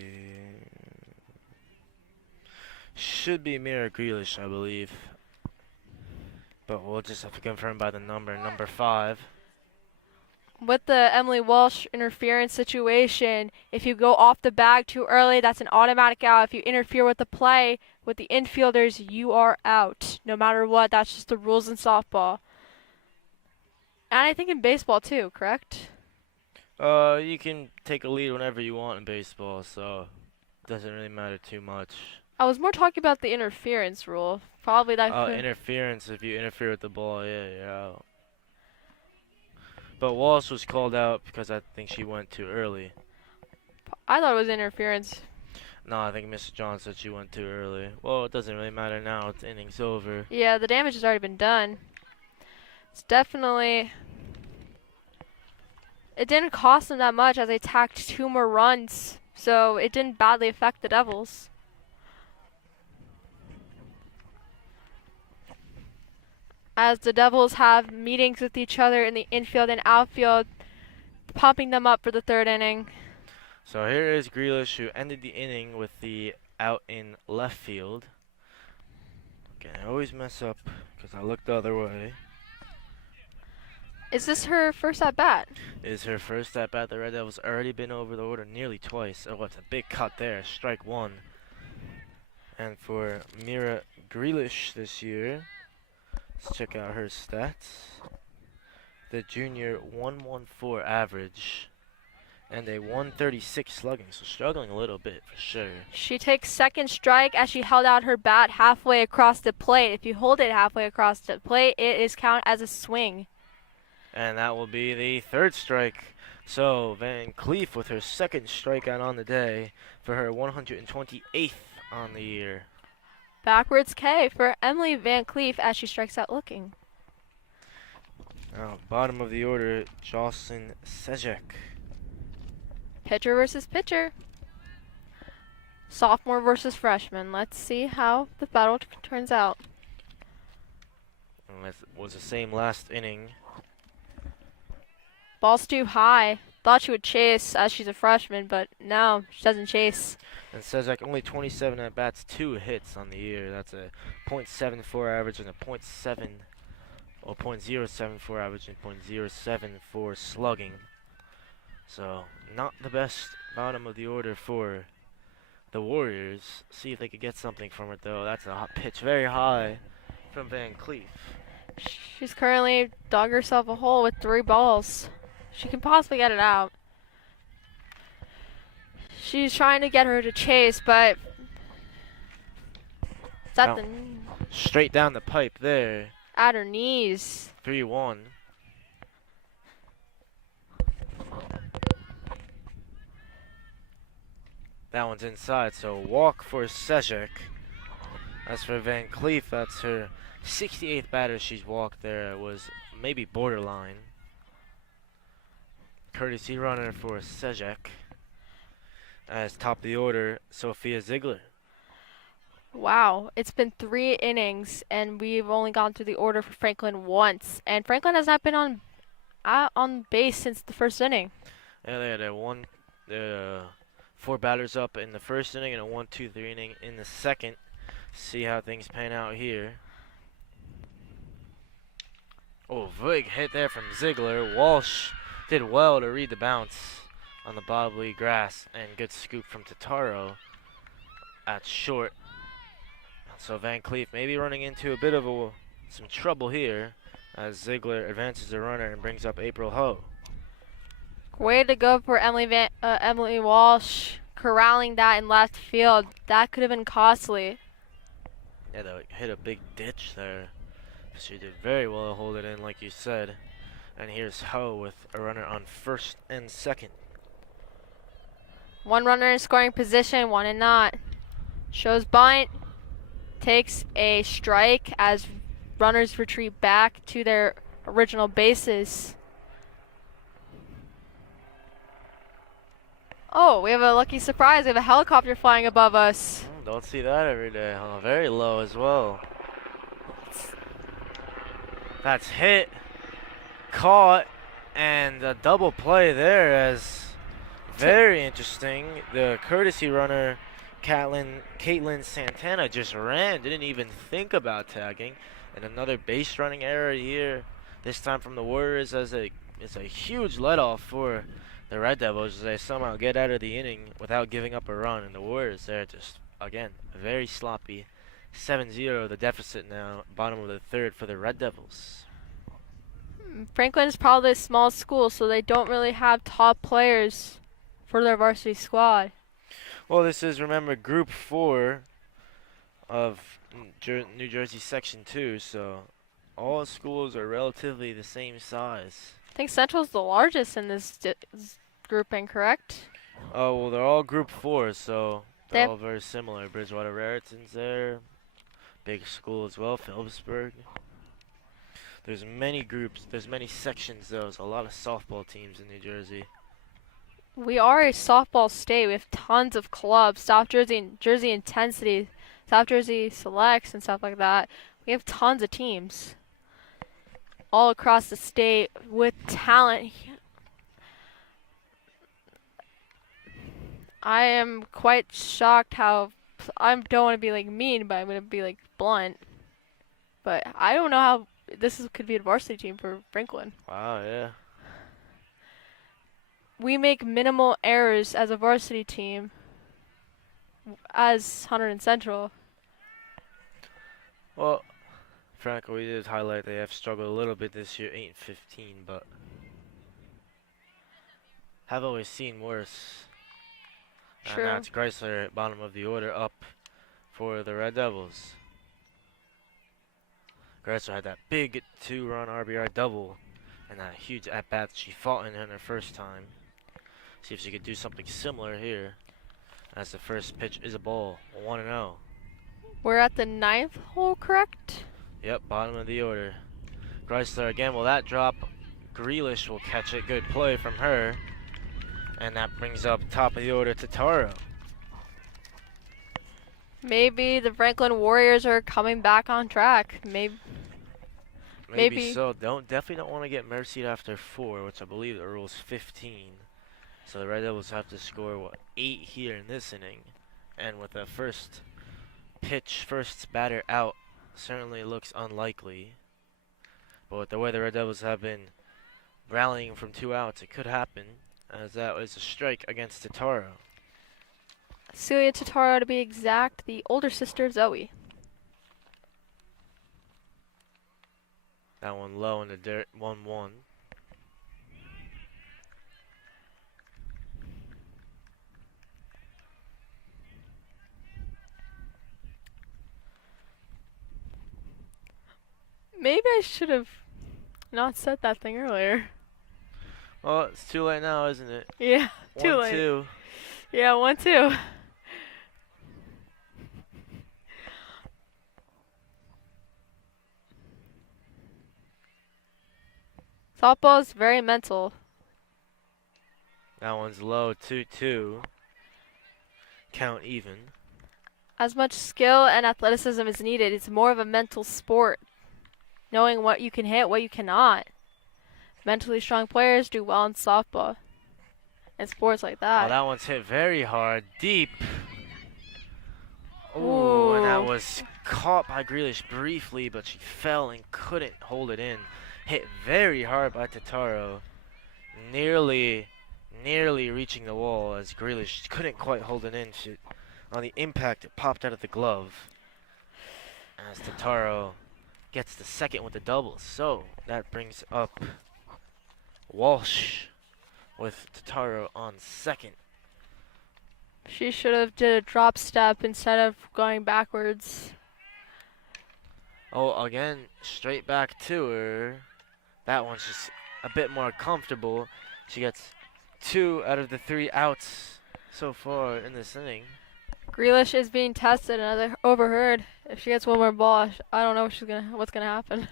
Should be Mira Grealish, I believe. But we'll just have to confirm by the number 5. with the Emily Walsh interference situation, if you go off the bag too early, that's an automatic out. If you interfere with the play with the infielders, you are out. No matter what, that's just the rules in softball. And I think in baseball too, correct? You can take a lead whenever you want in baseball, so it doesn't really matter too much. I was more talking about the interference rule. Probably that could... Interference, if you interfere with the ball, yeah, you're out. But Walsh was called out because I think she went too early. I thought it was interference. No, I think Mr. John said she went too early. Well, it doesn't really matter now. It's innings over. Yeah, the damage has already been done. It's definitely... It didn't cost them that much as they tacked 2 more runs, so it didn't badly affect the Devils. As the Devils have meetings with each other in the infield and outfield, pumping them up for the 3rd inning. So here is Grealish, who ended the inning with the out in left field. Okay, I always mess up because I look the other way. Is this her first at bat? Is her first at bat. The Red Devils already been over the order nearly twice. Oh, it's a big cut there. Strike 1. And for Mira Grealish this year, let's check out her stats. The junior 114 average and a 136 slugging, so struggling a little bit for sure. She takes 2nd strike as she held out her bat halfway across the plate. If you hold it halfway across the plate, it is counted as a swing. And that will be the 3rd strike. So Van Cleef with her 2nd strikeout on the day for her 128th on the year. Backwards K for Emily Van Cleef as she strikes out looking. Now, bottom of the order, Jocelyn Sejek. Pitcher versus pitcher. Sophomore versus freshman. Let's see how the battle turns out. And that was the same last inning. Ball's too high. Thought she would chase as she's a freshman, but no, she doesn't chase. And Sejek only 27 at bats, 2 hits on the year. That's a .74 average and a .074 average and .074 slugging. So not the best bottom of the order for the Warriors. See if they could get something from it though. That's a hot pitch, very high from Van Cleef. She's currently dug herself a hole with 3 balls. She can possibly get it out. She's trying to get her to chase, but it's at the straight down the pipe there. At her knees. 3-1. That one's inside, so walk for Sejek. As for Van Cleef, that's her 68th batter she's walked there. It was maybe borderline. Courtesy runner for Sejek. As top of the order, Sophia Ziegler. Wow, it's been 3 innings, and we've only gone through the order for Franklin once. And Franklin has not been on base since the 1st inning. Yeah, they had 4 batters up in the 1st inning and a 1-2-3 inning in the 2nd. See how things pan out here. Oh, big hit there from Ziegler. Walsh did well to read the bounce on the bobbly grass, and good scoop from Totaro at short. So Van Cleef maybe running into a bit of some trouble here as Ziegler advances the runner and brings up April Ho. Way to go for Emily Walsh, corralling that in left field. That could have been costly. Yeah, they hit a big ditch there. She did very well to hold it in, like you said. And here's Ho with a runner on 1st and 2nd. 1 runner in scoring position, 1 and not. Shows bunt. Takes a strike as runners retreat back to their original bases. Oh, we have a lucky surprise. We have a helicopter flying above us. Don't see that every day. Oh, very low as well. That's hit, caught, and a double play there as very interesting. The courtesy runner, Caitlin Santana, just ran, didn't even think about tagging. And another base running error here, this time from the Warriors as they It's a huge let-off for the Red Devils as they somehow get out of the inning without giving up a run. And the Warriors there just, again, very sloppy. 7-0 the deficit now, bottom of the third for the Red Devils. Franklin is probably a small school, so they don't really have top players for their varsity squad. Well, this is, remember, Group 4 of New Jersey Section 2, so all schools are relatively the same size. I think Central's the largest in this grouping, correct? Oh, well, they're all Group 4, so They they're have- all very similar. Bridgewater Raritan's there. Big school as well, Phillipsburg. There's many groups, there's many sections though, there's a lot of softball teams in New Jersey. We are a softball state. We have tons of clubs, South Jersey and Jersey Intensity, South Jersey Selects and stuff like that. We have tons of teams all across the state with talent. I am quite shocked how I don't want to be like mean, but I'm going to be like blunt. But I don't know how could be a varsity team for Franklin. Wow, yeah. We make minimal errors as a varsity team as Hunterdon Central. Well, Franco, we did highlight they have struggled a little bit this year, 8-15, but have always seen worse. True. And now it's Chrysler at bottom of the order up for the Red Devils. Chrysler had that big 2-run RBI double and that huge at-bat she fought in her first time. See if she could do something similar here. As the first pitch is a ball, 1-0. We're at the 9th hole, correct? Yep, bottom of the order. Chrysler again, will that drop? Grealish will catch it, good play from her. And that brings up top of the order to Taro. Maybe the Franklin Warriors are coming back on track. Maybe. So. Definitely don't want to get mercied after 4, which I believe the rule's 15. So the Red Devils have to score, 8 here in this inning. And with the first pitch, first batter out, certainly looks unlikely. But with the way the Red Devils have been rallying from 2 outs, it could happen, as that was a strike against Totaro. Celia Totaro, to be exact, the older sister of Zoe. That one low in the dirt, 1-1. Maybe I should have not said that thing earlier. Well, it's too late now, isn't it? Yeah, too late. 1-2. Yeah, 1-2. Softball is very mental. That one's low, 2-2. Count even. As much skill and athleticism is needed, it's more of a mental sport. Knowing what you can hit, what you cannot. Mentally strong players do well in softball and sports like that. Oh, that one's hit very hard, deep. Ooh, and that Ooh. was caught by Grealish briefly, but she fell and couldn't hold it in. Hit very hard by Totaro. Nearly reaching the wall as Grealish couldn't quite hold it in. On the impact, it popped out of the glove. As Totaro gets the second with the double. So that brings up Walsh with Totaro on second. She should have did a drop step instead of going backwards. Oh, again, straight back to her. That one's just a bit more comfortable. She gets 2 out of the 3 outs so far in this inning. Grealish is being tested, and as I overheard, if she gets one more ball, I don't know what's gonna happen.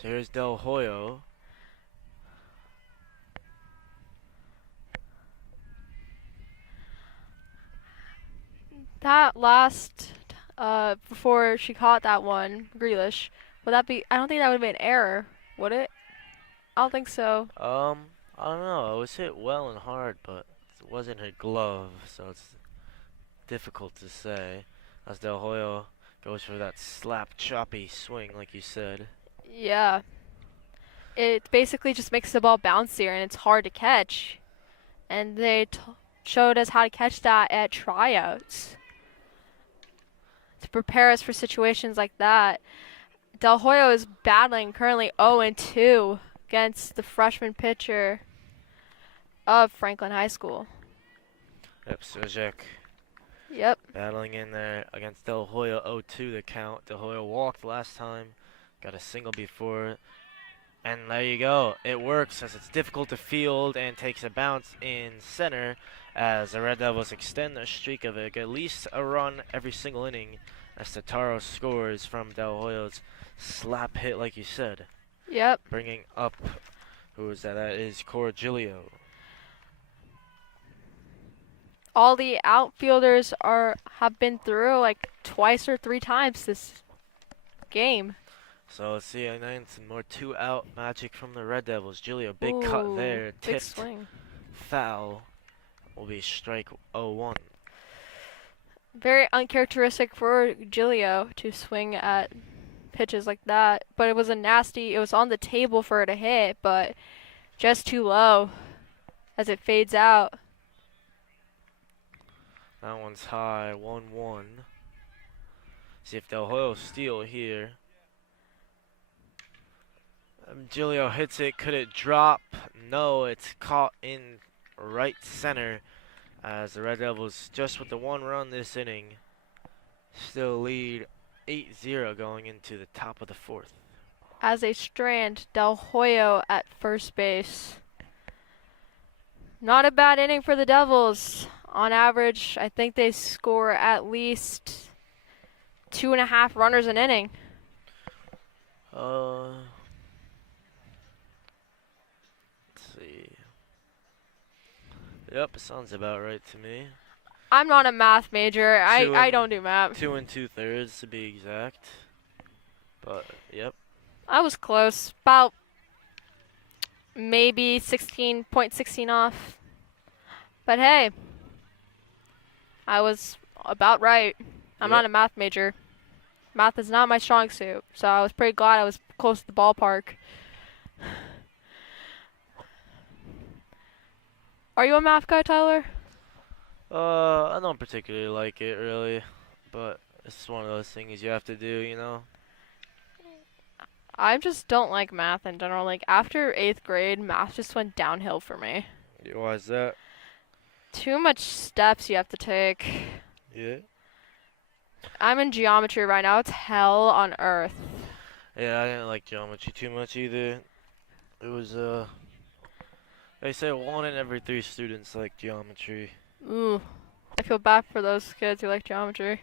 So here's Del Hoyo. That last, before she caught that one, Grealish, would that be? I don't think that would be an error, would it? I don't think so. I don't know. It was hit well and hard, but it wasn't a glove, so it's difficult to say. As Del Hoyo goes for that slap choppy swing, like you said. Yeah. it basically just makes the ball bouncier and it's hard to catch. And they showed us how to catch that at tryouts to prepare us for situations like that. Del Hoyo is battling currently 0-2 against the freshman pitcher of Franklin High School. Yep, Sojek Yep. battling in there against Del Hoyo. 0-2 the count. Del Hoyo walked last time, got a single before, and there you go. It works as it's difficult to field and takes a bounce in center as the Red Devils extend their streak of at least a run every single inning as Tataro scores from Del Hoyo's slap hit, like you said. Yep. Bringing up, who is that? That is Corgilio. All the outfielders have been through like twice or 3 times this game. So let's see, and then some more 2-out magic from the Red Devils. Giglio, big Ooh, cut there, big tipped, swing. foul. Will be strike 0-1. Very uncharacteristic for Giglio to swing at pitches like that. But it was it was on the table for her to hit, but just too low as it fades out. That one's high, 1-1. See if Del Hoyo steal here. Giglio hits it. Could it drop? No, it's caught in right center as the Red Devils, just with the 1 run this inning, still lead 8-0 going into the top of the 4th. As a strand, Del Hoyo at first base. Not a bad inning for the Devils. On average, I think they score at least 2.5 runners an inning. Let's see. Yep, sounds about right to me. I'm not a math major. I don't do math. 2 2/3 to be exact. But yep. I was close. About maybe 16.16 off. But hey, I was about right. I'm not a math major. Math is not my strong suit, so I was pretty glad I was close to the ballpark. Are you a math guy, Tyler? I don't particularly like it really, but it's one of those things you have to do, you know. I just don't like math in general. Like after 8th grade, math just went downhill for me. Why is that? Too much steps you have to take. Yeah. I'm in geometry right now. It's hell on earth. Yeah, I didn't like geometry too much either. It was they say 1 in every 3 students like geometry. Ooh, I feel bad for those kids who like geometry.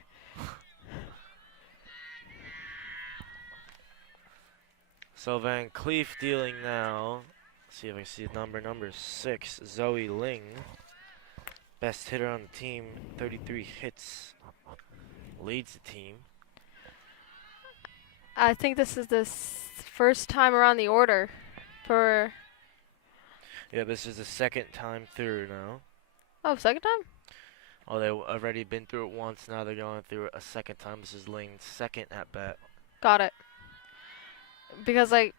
So Van Cleef dealing now. Let's see if I can see number 6, Zoe Ling. Best hitter on the team, 33 hits. Leads the team. I think this is the first time around the order for... Yeah, this is the 2nd time through now. Oh, second time? Oh, they've already been through it once. Now they're going through it a 2nd time. This is Ling's 2nd at bat. Got it. Because, like,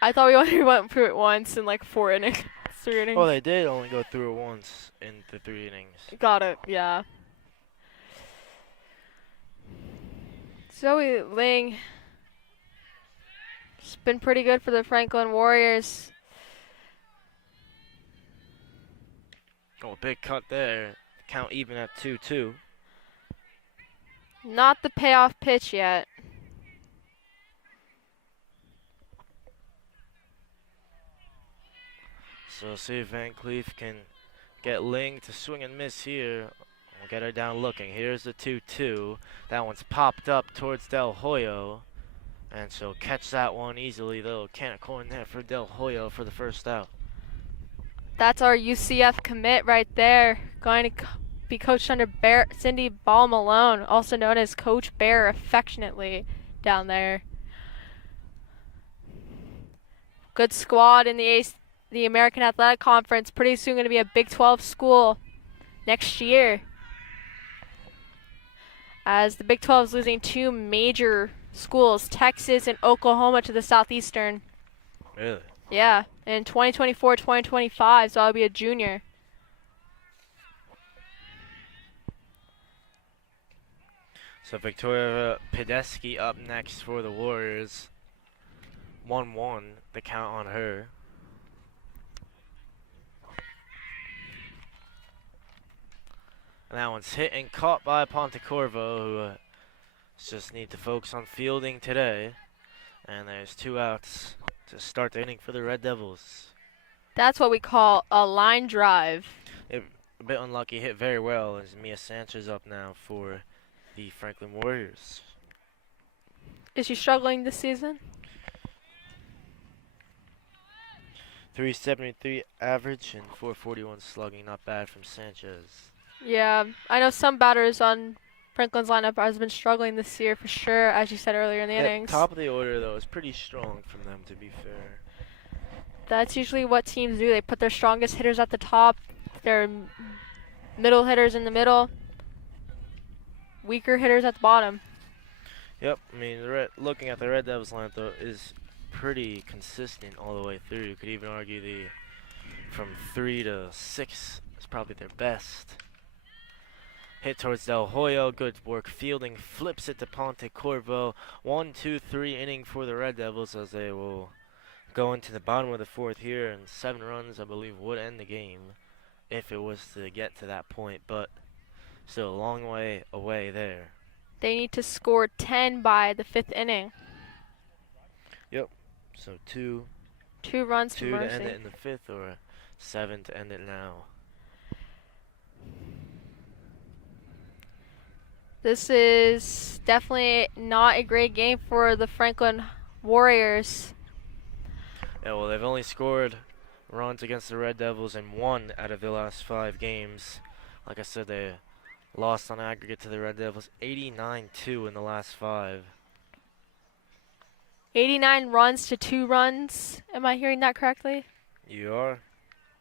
I thought we only went through it once in, like, 4 innings. 3 innings. Oh, they did only go through it once in the 3 innings. Got it, yeah. Zoe Ling. It's been pretty good for the Franklin Warriors. Oh, big cut there. Count even at 2-2. Not the payoff pitch yet. So see if Van Cleef can get Ling to swing and miss here. We'll get her down looking. Here's the 2-2. That one's popped up towards Del Hoyo. And she'll catch that one easily. Little can of corn there for Del Hoyo for the first out. That's our UCF commit right there. Going to be coached under Cindy Ball Malone, also known as Coach Bear affectionately down there. Good squad in the American Athletic Conference. Pretty soon going to be a Big 12 school next year. As the Big 12 is losing 2 major schools, Texas and Oklahoma, to the Southeastern. Really? Yeah, in 2024, 2025, so I'll be a junior. So Victoria Pedesky up next for the Warriors. 1-1, the count on her. And that one's hit and caught by Pontecorvo, who just need to focus on fielding today. And there's 2 outs to start the inning for the Red Devils. That's what we call a line drive. A bit unlucky, hit very well as Mia Sanchez up now for the Franklin Warriors. Is she struggling this season? 373 average and 441 slugging, not bad from Sanchez. Yeah, I know some batters on Franklin's lineup has been struggling this year for sure, as you said earlier in the innings. Top of the order though is pretty strong from them, to be fair. That's usually what teams do. They put their strongest hitters at the top, their middle hitters in the middle, weaker hitters at the bottom. Yep, I mean, looking at the Red Devils lineup though is pretty consistent all the way through. You could even argue from 3 to 6 is probably their best. Hit towards Del Hoyo, good work fielding, flips it to Pontecorvo. 1-2-3 inning for the Red Devils as they will go into the bottom of the 4th here, and 7 runs I believe would end the game if it was to get to that point, but still a long way away there. They need to score 10 by the 5th inning. Yep, so 2 runs to 2 Mercy. to end it in the 5th, or 7 to end it now. This is definitely not a great game for the Franklin Warriors. Yeah, well, they've only scored runs against the Red Devils in 1 out of the last 5 games. Like I said, they lost on aggregate to the Red Devils 89-2 in the last 5. 89 runs to 2 runs. Am I hearing that correctly? You are?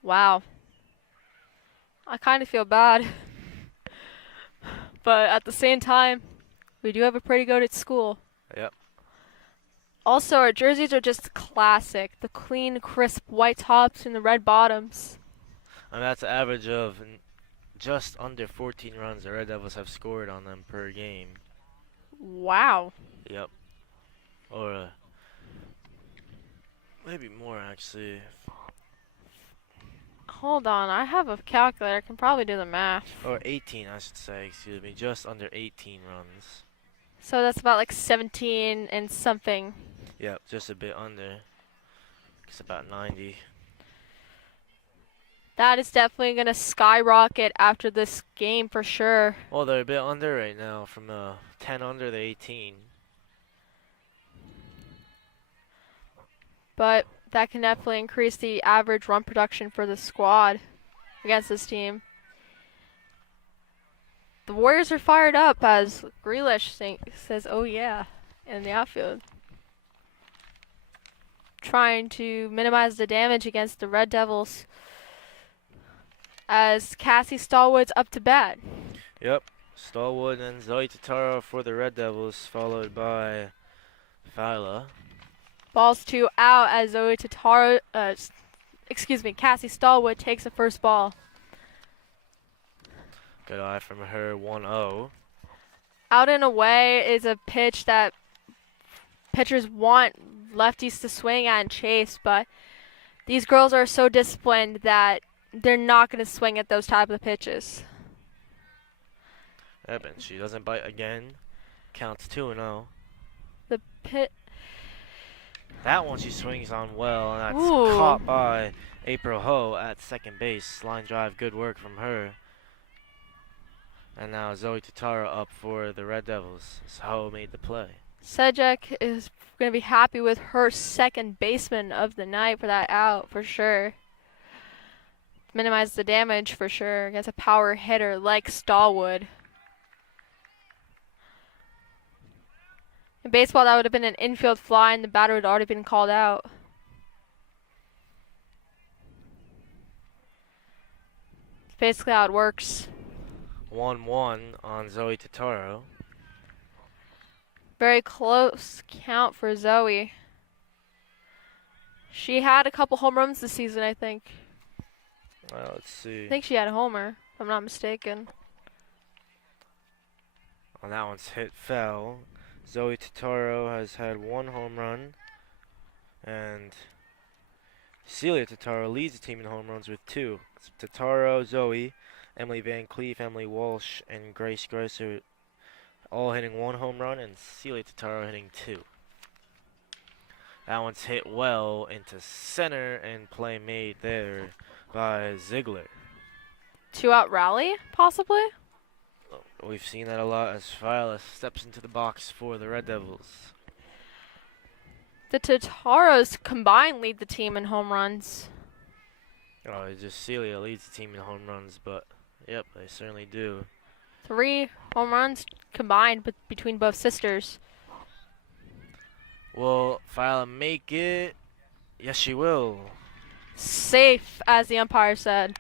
Wow. I kind of feel bad. But at the same time, we do have a pretty good at school. Yep. Also, our jerseys are just classic. The clean, crisp white tops and the red bottoms. And that's an average of just under 14 runs the Red Devils have scored on them per game. Wow. Yep. Or maybe more, actually. Hold on, I have a calculator. I can probably do the math. Or 18, I should say, excuse me. Just under 18 runs. So that's about like 17 and something. Yep, just a bit under. It's about 90. That is definitely going to skyrocket after this game for sure. Well, they're a bit under right now, from 10 under to 18. But that can definitely increase the average run production for the squad against this team. The Warriors are fired up as Grealish says, oh yeah, in the outfield. Trying to minimize the damage against the Red Devils as Cassie Stallwood's up to bat. Yep, Stallwood and Zoe Tataro for the Red Devils, followed by Phyla. Balls 2 out as Cassie Stallwood takes the first ball. Good eye from her, 1-0. Out and away is a pitch that pitchers want lefties to swing at and chase, but these girls are so disciplined that they're not going to swing at those type of pitches. Yep, and she doesn't bite again. Counts 2-0. The pit. That one she swings on well, and that's Ooh. caught by April Ho at second base. Line drive, good work from her. And now Zoe Tatara up for the Red Devils. So Ho made the play. Sedgwick is going to be happy with her second baseman of the night for that out for sure. Minimize the damage for sure against a power hitter like Stallwood. In baseball, that would have been an infield fly and the batter would have already been called out. It's basically how it works. 1-1 on Zoe Tataro. Very close count for Zoe. She had a couple home runs this season, I think. Let's see. I think she had a homer, if I'm not mistaken. Oh, that one's hit foul. Zoe Totaro has had 1 home run, and Celia Totaro leads the team in home runs with 2. It's Totaro, Zoe, Emily Van Cleef, Emily Walsh, and Grace Grosser all hitting 1 home run, and Celia Totaro hitting 2. That one's hit well into center, and play made there by Ziegler. 2-out rally, possibly? We've seen that a lot as Viola steps into the box for the Red Devils. The Totaros combined lead the team in home runs. Oh, it's just Celia leads the team in home runs, but yep, they certainly do. 3 home runs combined between both sisters. Will Viola make it? Yes, she will. Safe, as the umpire said.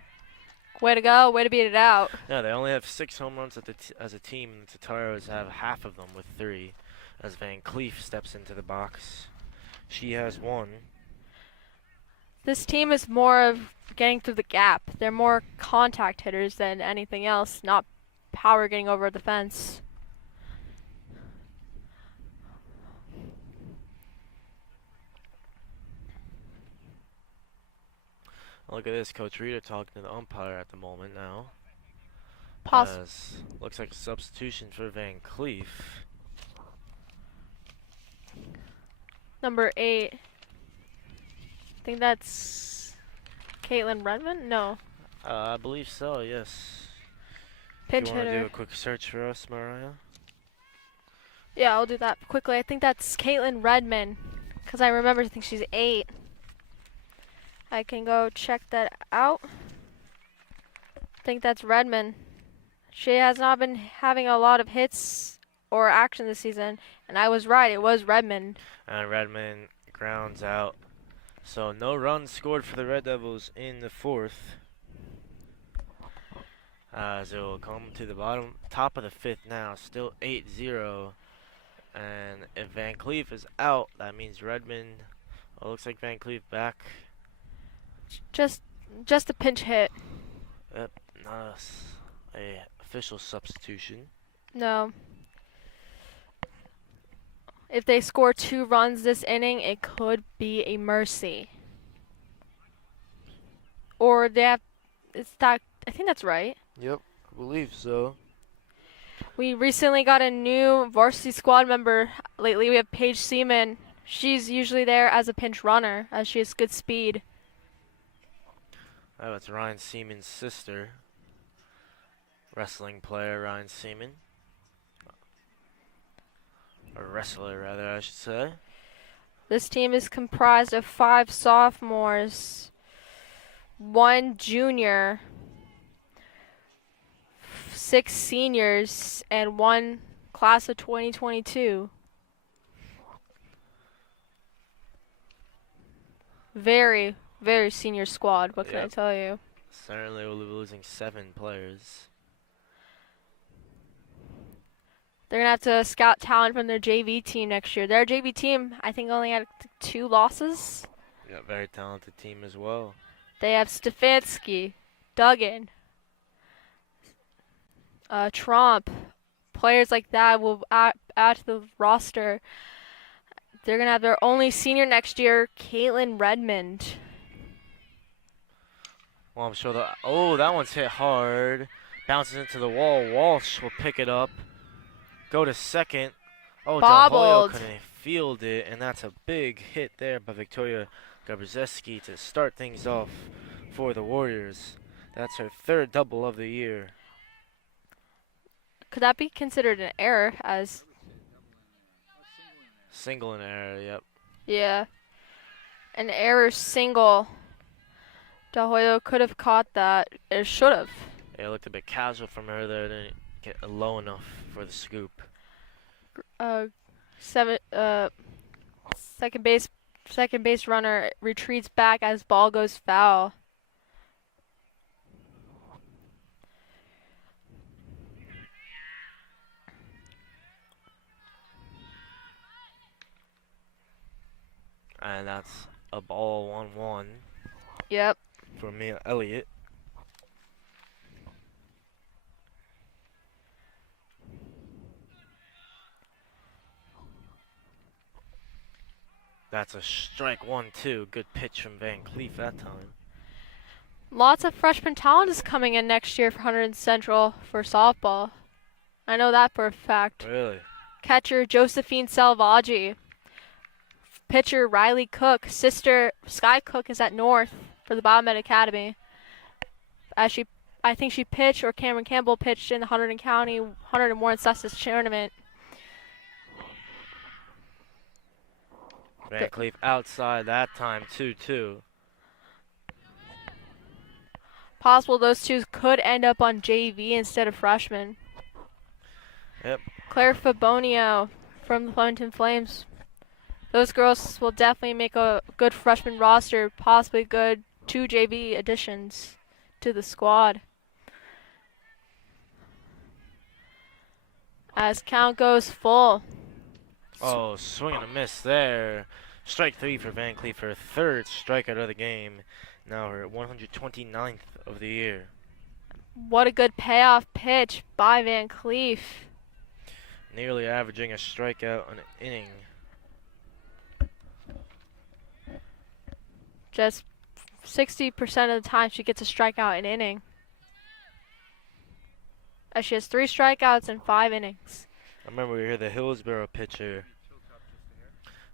Way to go, way to beat it out. Yeah, they only have 6 home runs as a team, and the Tataros have half of them with 3. As Van Cleef steps into the box, she has 1. This team is more of getting through the gap. They're more contact hitters than anything else, not power getting over the fence. Look at this, Coach Rita talking to the umpire at the moment now. Looks like a substitution for Van Cleef. Number 8. I think that's Caitlin Redmond? No. I believe so, yes. Pinch Do you want to do hitter. a quick search for us, Mariah? Yeah, I'll do that quickly. I think that's Caitlin Redmond, because I remember I think she's 8. I can go check that out. I think that's Redmond. She has not been having a lot of hits or action this season, and I was right. It was Redmond. And Redmond grounds out. So no runs scored for the Red Devils in the 4th. As it will come to the top of the 5th now, still 8-0. And if Van Cleef is out, that means Redmond. Well, looks like Van Cleef back. Just a pinch hit. Yep, not a official substitution. No. If they score 2 runs this inning, it could be a mercy. Or they have, I think that's right. Yep, I believe so. We recently got a new varsity squad member. Lately we have Paige Seaman. She's usually there as a pinch runner, as she has good speed. Oh, it's Ryan Seaman's sister. Wrestling player Ryan Seaman. A wrestler, rather, I should say. This team is comprised of 5 sophomores, 1 junior, 6 seniors, and 1 class of 2022. Very, very senior squad, what can I Yep. tell you? Certainly will be losing 7 players. They're going to have to scout talent from their JV team next year. Their JV team, I think, only had 2 losses. Yeah, very talented team as well. They have Stefanski, Duggan, Trump. Players like that will add to the roster. They're going to have their only senior next year, Caitlin Redmond. Well, I'm sure that one's hit hard. Bounces into the wall. Walsh will pick it up. Go to second. Oh, Del Hoyo Bobbled. couldn't field it, and that's a big hit there by Victoria Gabrzeski to start things off for the Warriors. That's her 3rd double of the year. Could that be considered an error as... Single in error, yep. Yeah. An error single. Del Hoyo could have caught that. It should have. It looked a bit casual from her there. Didn't get low enough for the scoop. Second base runner retreats back as ball goes foul. And that's a ball 1-1 Yep. for Mia Elliott. That's a strike 1-2. Good pitch from Van Cleef that time. Lots of freshman talent is coming in next year for Hunterdon Central for softball. I know that for a fact. Really? Catcher Josephine Salvaggi. Pitcher Riley Cook. Sister Sky Cook is at North for the Biomed Academy. I think she pitched, or Cameron Campbell pitched in the Hunterdon County, Hunterdon Warren Sussex tournament. Van Cleef outside that time, 2-2. Possible those two could end up on JV instead of freshmen. Yep. Claire Fabonio from the Flemington Flames. Those girls will definitely make a good freshman roster, possibly good 2 JV additions to the squad. As count goes full. Oh, swing and a miss there. Strike 3 for Van Cleef, her third strikeout of the game. Now her 129th of the year. What a good payoff pitch by Van Cleef. Nearly averaging a strikeout an inning. Just 60% of the time she gets a strikeout an inning. As she has 3 strikeouts in 5 innings. I remember we heard the Hillsborough pitcher.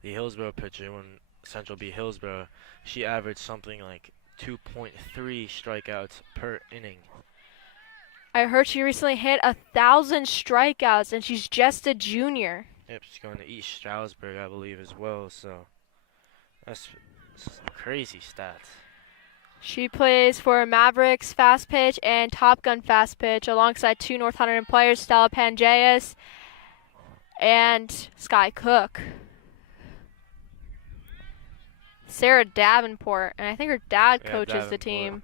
The Hillsborough pitcher, when Central beat Hillsborough, she averaged something like 2.3 strikeouts per inning. I heard she recently hit 1,000 strikeouts, and she's just a junior. Yep, she's going to East Stroudsburg, I believe, as well. So that's some crazy stats. She plays for Mavericks Fast Pitch and Top Gun Fast Pitch alongside 2 North Hunterdon players, Stella Pangeas and Sky Cook. Sarah Davenport, and I think her dad coaches the team.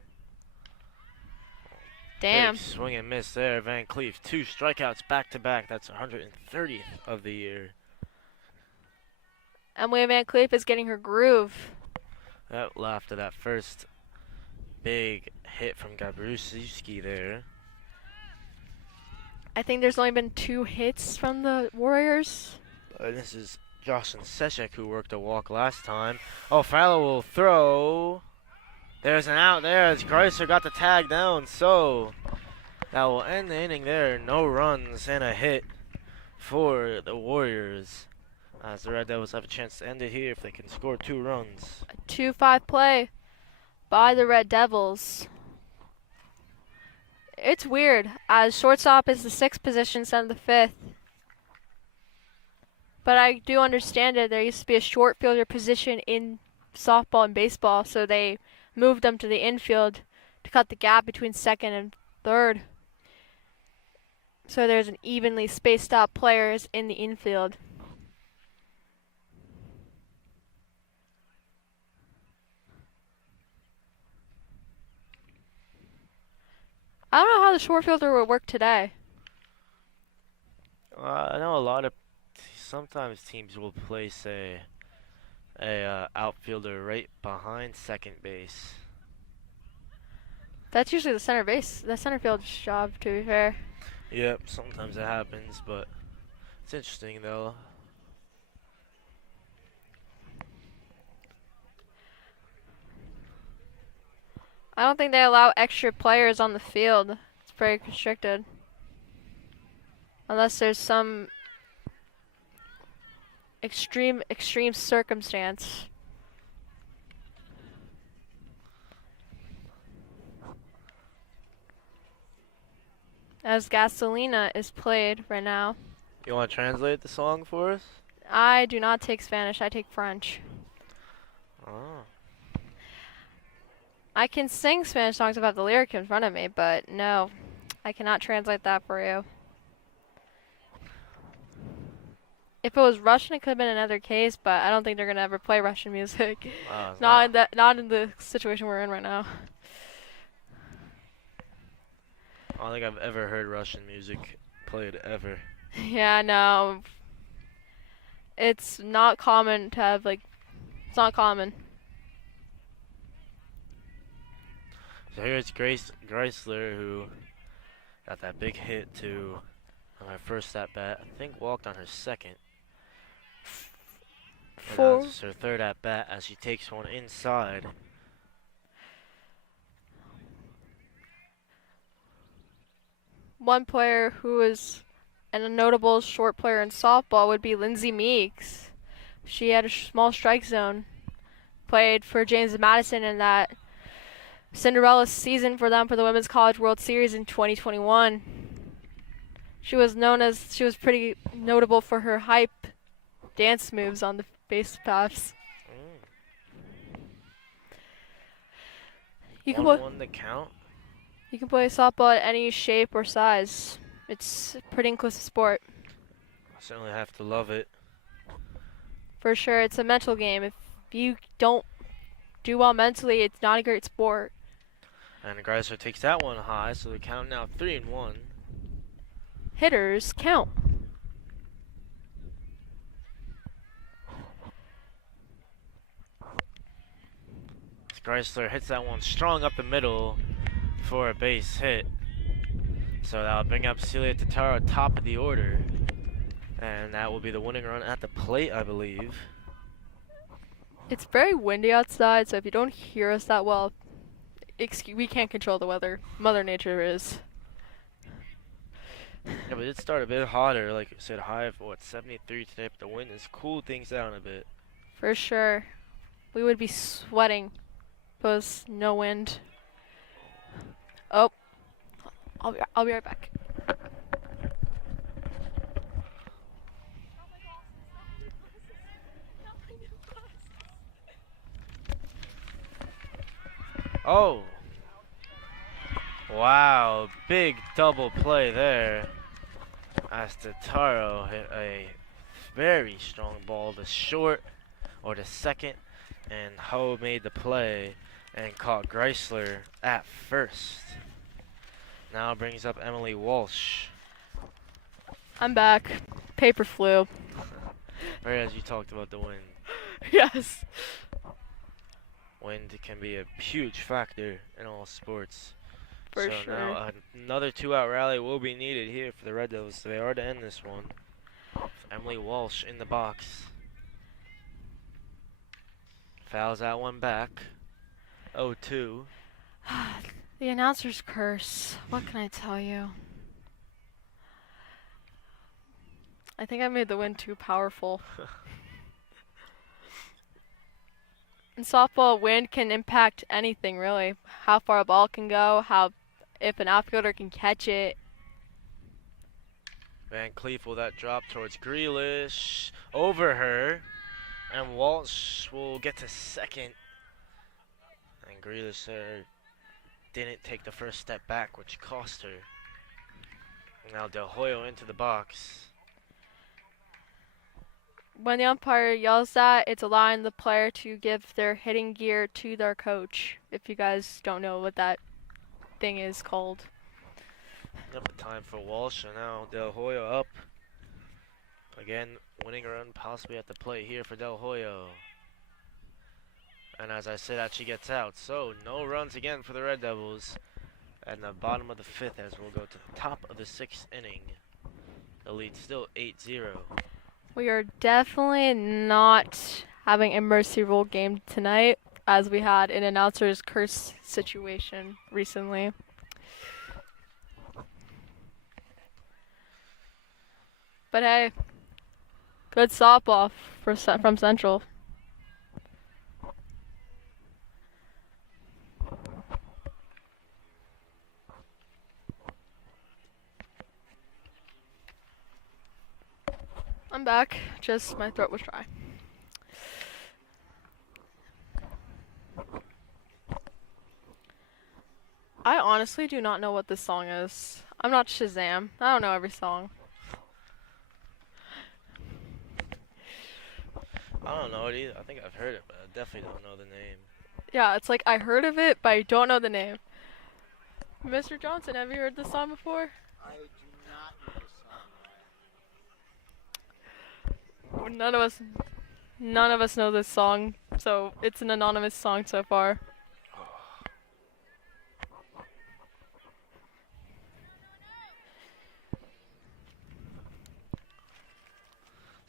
Damn. Big swing and miss there, Van Cleef. 2 strikeouts back to back. That's 130th of the year. Emily Van Cleef is getting her groove. That after that first big hit from Gabruszewski there. I think there's only been 2 hits from the Warriors. This is Jocelyn Seshek, who worked a walk last time. Oh, Fowler will throw. There's an out there as Chrysler got the tag down, so that will end the inning there. No runs and a hit for the Warriors, as the Red Devils have a chance to end it here if they can score 2 runs. A 2-5 play by the Red Devils. It's weird, as shortstop is the 6th position instead of the 5th. But I do understand it. There used to be a short fielder position in softball and baseball, so they moved them to the infield to cut the gap between 2nd and 3rd. So there's an evenly spaced out players in the infield. I don't know how the short fielder would work today. I know a lot of sometimes teams will place a outfielder right behind second base. That's usually the center field's job, to be fair. Yep, sometimes it happens, but it's interesting though. I don't think they allow extra players on the field. It's very constricted. Unless there's some extreme circumstance. As Gasolina is played right now. You want to translate the song for us? I do not take Spanish, I take French. Oh. I can sing Spanish songs if I have the lyric in front of me, but no, I cannot translate that for you. If it was Russian, it could have been another case, but I don't think they're gonna ever play Russian music. Wow, not in the situation we're in right now. I don't think I've ever heard Russian music played ever. Yeah, no. It's not common to have, like, it's not common. So here's Grace Greisler, who got that big hit to on her first at bat. I think walked on her second. And now this is her third at bat as she takes one inside. One player who is a notable short player in softball would be Lindsay Meeks. She had a small strike zone. Played for James Madison in that Cinderella season for them for the Women's College World Series in 2021. She was pretty notable for her hype dance moves on the base paths. You can 1-1 the count. You can play softball at any shape or size. It's a pretty inclusive sport. I certainly have to love it. For sure, it's a mental game. If you don't do well mentally, it's not a great sport. And Greisler takes that one high, so the count now 3-1. Hitters count. Greisler hits that one strong up the middle for a base hit. So that'll bring up Celia Totaro top of the order. And that will be the winning run at the plate, I believe. It's very windy outside, so if you don't hear us that well, we can't control the weather. Mother Nature is. Yeah, but it started a bit hotter, like I said, high of 73 today, but the wind has cooled things down a bit. For sure. We would be sweating if there was no wind. Oh, I'll be right back. Oh! Wow, big double play there. As Totaro hit a very strong ball to short, or to second, and Ho made the play and caught Greisler at first. Now brings up Emily Walsh. I'm back. Paper flu. Right as you talked about the wind. Yes. Wind can be a huge factor in all sports. For so sure. Now another 2-out rally will be needed here for the Red Devils. So they are to end this one. Emily Walsh in the box. Fouls that one back. 0-2. The announcer's curse. What can I tell you? I think I made the wind too powerful. In softball, wind can impact anything, really. How far a ball can go, if an outfielder can catch it. Van Cleef will that drop towards Grealish. Over her. And Walsh will get to second. And Grealish didn't take the first step back, which cost her. Now Del Hoyo into the box. When the umpire yells that, it's allowing the player to give their hitting gear to their coach. If you guys don't know what that thing is called. Up the time for Walsh, and now Del Hoyo up. Again, winning a run possibly at the plate here for Del Hoyo. And as I said, that she gets out. So no runs again for the Red Devils. And the bottom of the fifth as we'll go to the top of the sixth inning. The lead still 8-0. We are definitely not having a mercy rule game tonight, as we had an announcer's curse situation recently. But hey, good softball from Central. I'm back, just my throat was dry. I honestly do not know what this song is. I'm not Shazam. I don't know every song. I don't know it either. I think I've heard it, but I definitely don't know the name. Yeah, it's like I heard of it, but I don't know the name. Mr. Johnson, have you heard this song before? I do not know this song. None of us know this song, so it's an anonymous song so far.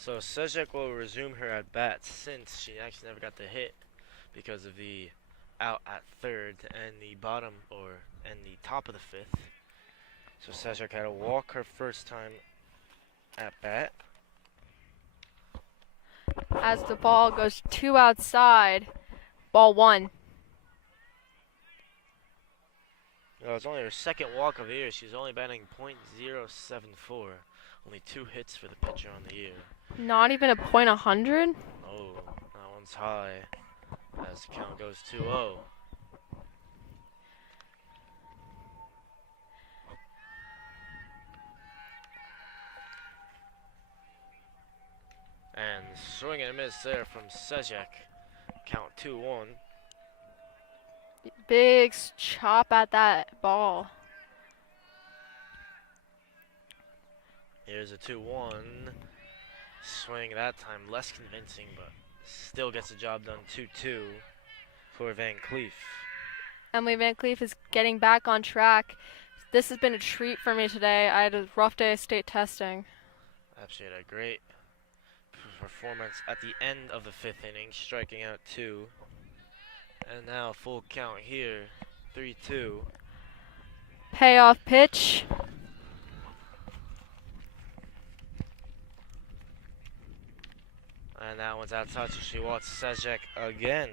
So Sejak will resume her at bat since she actually never got the hit because of the out at third and the bottom and the top of the fifth. So Sejak had to walk her first time at bat. As the ball goes 2 outside, ball 1. It's only her second walk of the year. She's only batting .074. Only 2 hits for the pitcher on the year. Not even a .100? Oh, that one's high. As the count goes 2-0. And swing and a miss there from Sejak. Count 2-1. Big chop at that ball. Here's a 2-1. Swing that time less convincing, but still gets the job done. 2-2 for Van Cleef. Emily Van Cleef is getting back on track. This has been a treat for me today. I had a rough day of state testing. Actually had a great performance at the end of the 5th inning, striking out 2. And now full count here, 3-2. Payoff pitch. And that one's outside, so she walks Sejak again.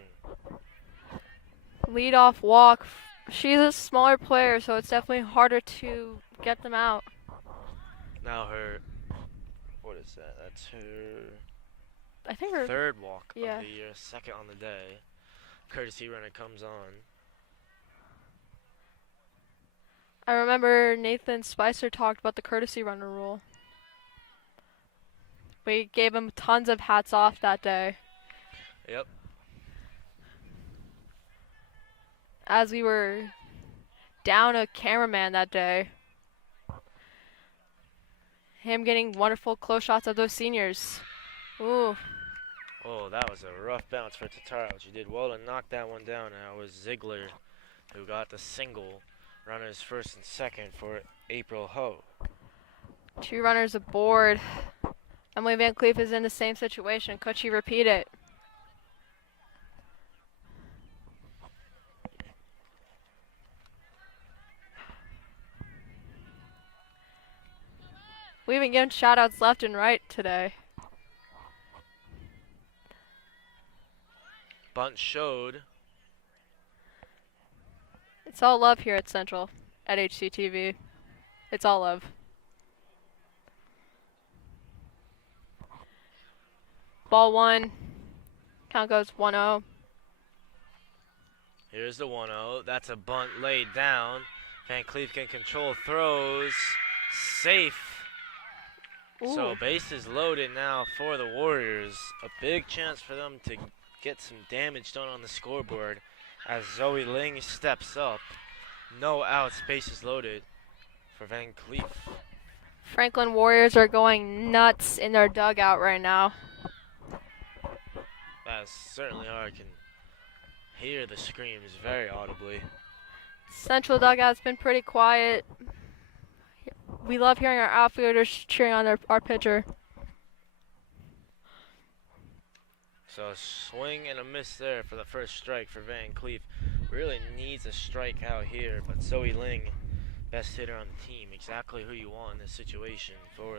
Leadoff walk. She's a smaller player, so it's definitely harder to get them out. Now what is that? That's her I think her 3rd walk yeah. of the year, 2nd on the day. Courtesy runner comes on. I remember Nathan Spicer talked about the courtesy runner rule. We gave him tons of hats off that day. Yep. As we were down a cameraman that day. Him getting wonderful close shots of those seniors. Ooh. Oh, that was a rough bounce for Tataro. She did well to knock that one down, and it was Ziegler who got the single. Runners first and second for April Ho. 2 runners aboard. Emily Van Cleef is in the same situation. Could she repeat it? We've been giving shout outs left and right today. Bunt showed. It's all love here at Central, at HCTV. It's all love. Ball 1. Count goes 1-0. Here's the 1-0. That's a bunt laid down. Van Cleef can control throws. Safe. Ooh. So bases loaded now for the Warriors. A big chance for them to get some damage done on the scoreboard as Zoe Ling steps up. No outs, bases loaded for Van Cleef. Franklin Warriors are going nuts in their dugout right now. That certainly are. I can hear the screams very audibly. Central dugout's been pretty quiet. We love hearing our outfielders cheering on our pitcher. So a swing and a miss there for the first strike for Van Cleef. Really needs a strikeout here, but Zoe Ling, best hitter on the team, exactly who you want in this situation for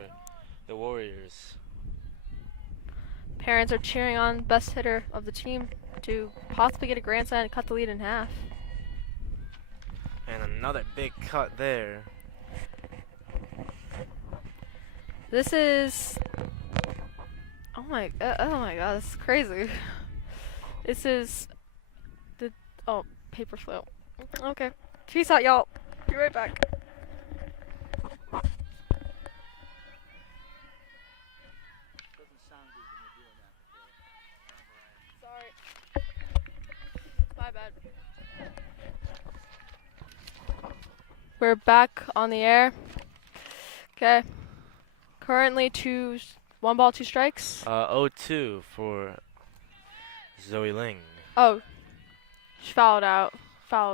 the Warriors. Parents are cheering on best hitter of the team to possibly get a grand slam and cut the lead in half. And another big cut there. This is... Oh my god, this is crazy. This is the... Oh, paper float. Okay. Peace out, y'all. Be right back. Doesn't sound good when you're doing that. Sorry. My bad. We're back on the air. Okay. Currently 1 ball, 2 strikes. 0-2 for Zoe Ling. Oh, she fouled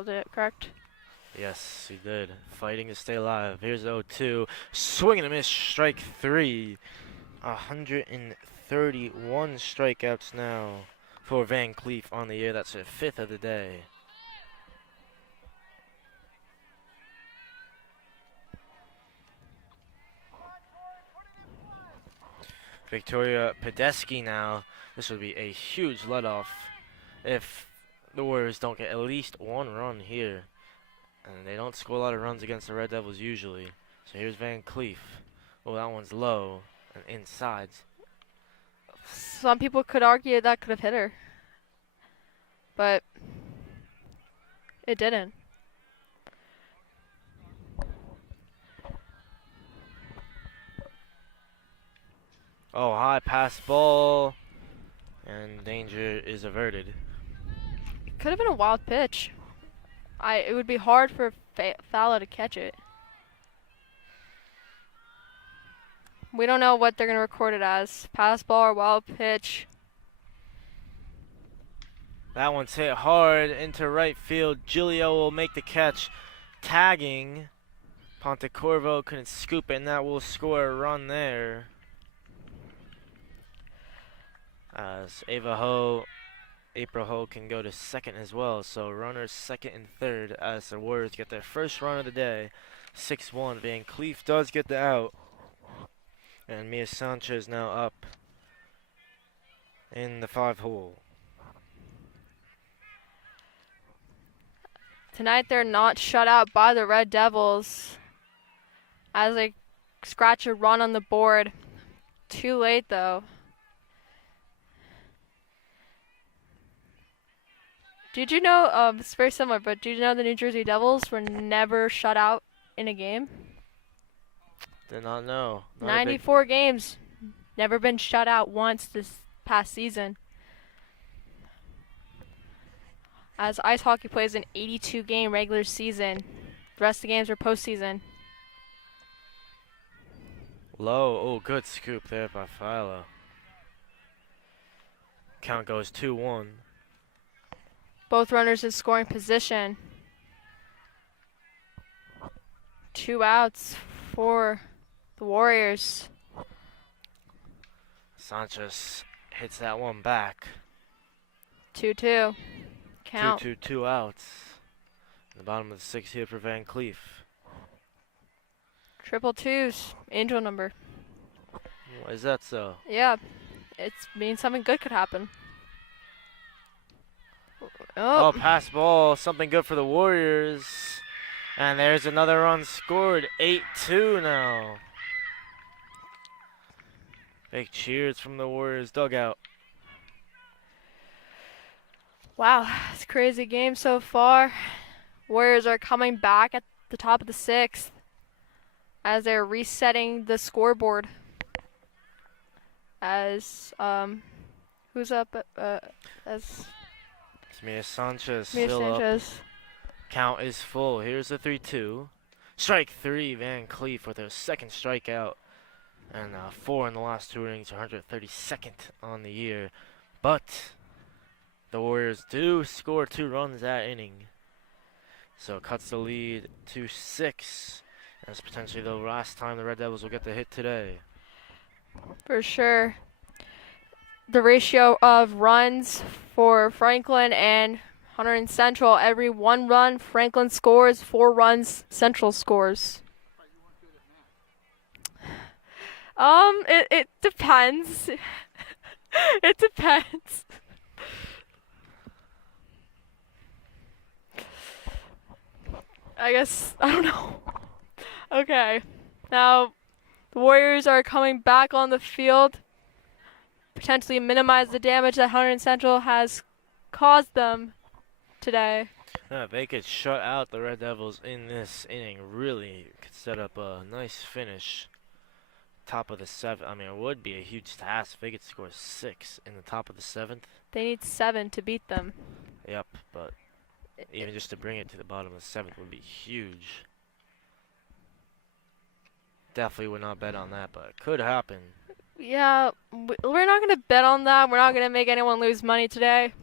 it, correct? Yes, he did. Fighting to stay alive. Here's 0-2. Swing and a miss. Strike 3 131 strikeouts now for Van Cleef on the year. That's her 5th of the day. Victoria Podesky now. This would be a huge let-off if the Warriors don't get at least 1 run here. And they don't score a lot of runs against the Red Devils usually. So here's Van Cleef. Oh, that one's low and inside. Some people could argue that could have hit her, but it didn't. Oh, high pass ball, and danger is averted. It could have been a wild pitch. It would be hard for Fowler to catch it. We don't know what they're going to record it as. Pass ball or wild pitch. That one's hit hard into right field. Giglio will make the catch, tagging. Pontecorvo couldn't scoop it, and that will score a run there. As April Ho can go to second as well. So runners second and third as the Warriors get their first run of the day. 6-1. Van Cleef does get the out. And Mia Sanchez now up in the 5 hole. Tonight they're not shut out by the Red Devils as they scratch a run on the board. Too late though. Did you know, it's very similar, but did you know the New Jersey Devils were never shut out in a game? Did not know. 94 games. Never been shut out once this past season. As ice hockey plays an 82-game regular season. The rest of the games are postseason. Low. Oh, good scoop there by Philo. Count goes 2-1. Both runners in scoring position. 2 outs for the Warriors. Sanchez hits that one back. 2-2. Count. 2 outs. In the bottom of the 6th here for Van Cleef. Triple twos. Angel number. Why is that so? Yeah. It means something good could happen. Oh, pass ball. Something good for the Warriors. And there's another run scored. 8-2 now. Big cheers from the Warriors dugout. Wow, it's a crazy game so far. Warriors are coming back at the top of the 6th as they're resetting the scoreboard. As who's up? As It's Mia Sanchez Mia still Sanchez. up. Count is full. Here's the 3-2. Strike 3, Van Cleef with her 2nd strikeout. And 4 in the last 2 innings, 132nd on the year. But the Warriors do score 2 runs that inning. So it cuts the lead to 6. That's potentially the last time the Red Devils will get the hit today. For sure. The ratio of runs for Franklin and Hunterdon Central, every 1 run, Franklin scores, 4 runs, Central scores. It depends. It depends. I guess, I don't know. Okay. Now, the Warriors are coming back on the field. Potentially minimize the damage that Hunterdon Central has caused them today. If they could shut out the Red Devils in this inning, really could set up a nice finish. Top of the 7th. I mean, it would be a huge task if they could score 6 in the top of the 7th. They need 7 to beat them. Yep, but even just to bring it to the bottom of the 7th would be huge. Definitely would not bet on that, but it could happen. Yeah, we're not going to bet on that. We're not going to make anyone lose money today.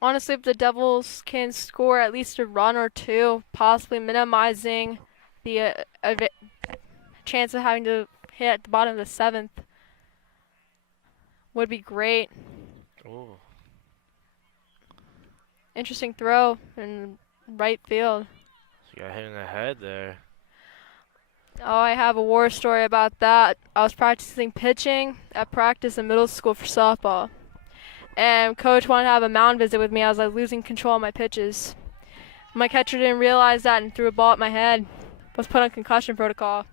Honestly, if the Devils can score at least a run or two, possibly minimizing the chance of having to hit at the bottom of the seventh, would be great. Ooh. Interesting throw in right field. She got hit in the head there. Oh, I have a war story about that. I was practicing pitching at practice in middle school for softball. And coach wanted to have a mound visit with me. I was like losing control of my pitches. My catcher didn't realize that and threw a ball at my head. Was put on concussion protocol.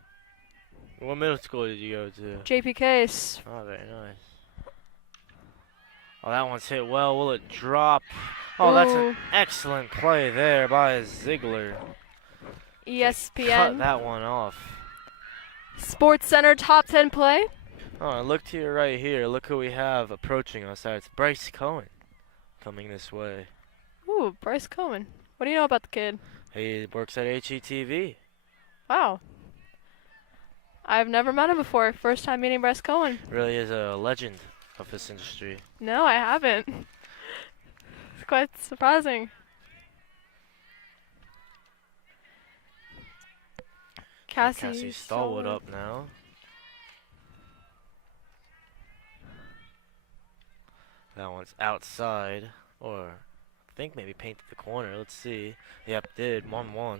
What middle school did you go to? JP Case. Oh, very nice. Oh, that one's hit well. Will it drop? Oh, that's Ooh. an excellent play there by Ziegler. Cut ESPN. that one off. Sports Center top 10 play. Oh, look to your right here. Look who we have approaching us. That's Bryce Cohen coming this way. Ooh, Bryce Cohen. What do you know about the kid? He works at HETV. Wow. I've never met him before. First time meeting Bryce Cohen. Really is a legend of this industry. No, I haven't. It's quite surprising. Cassie Stallwood up now. That one's outside, or I think maybe painted the corner. Let's see. Yep, did 1-1.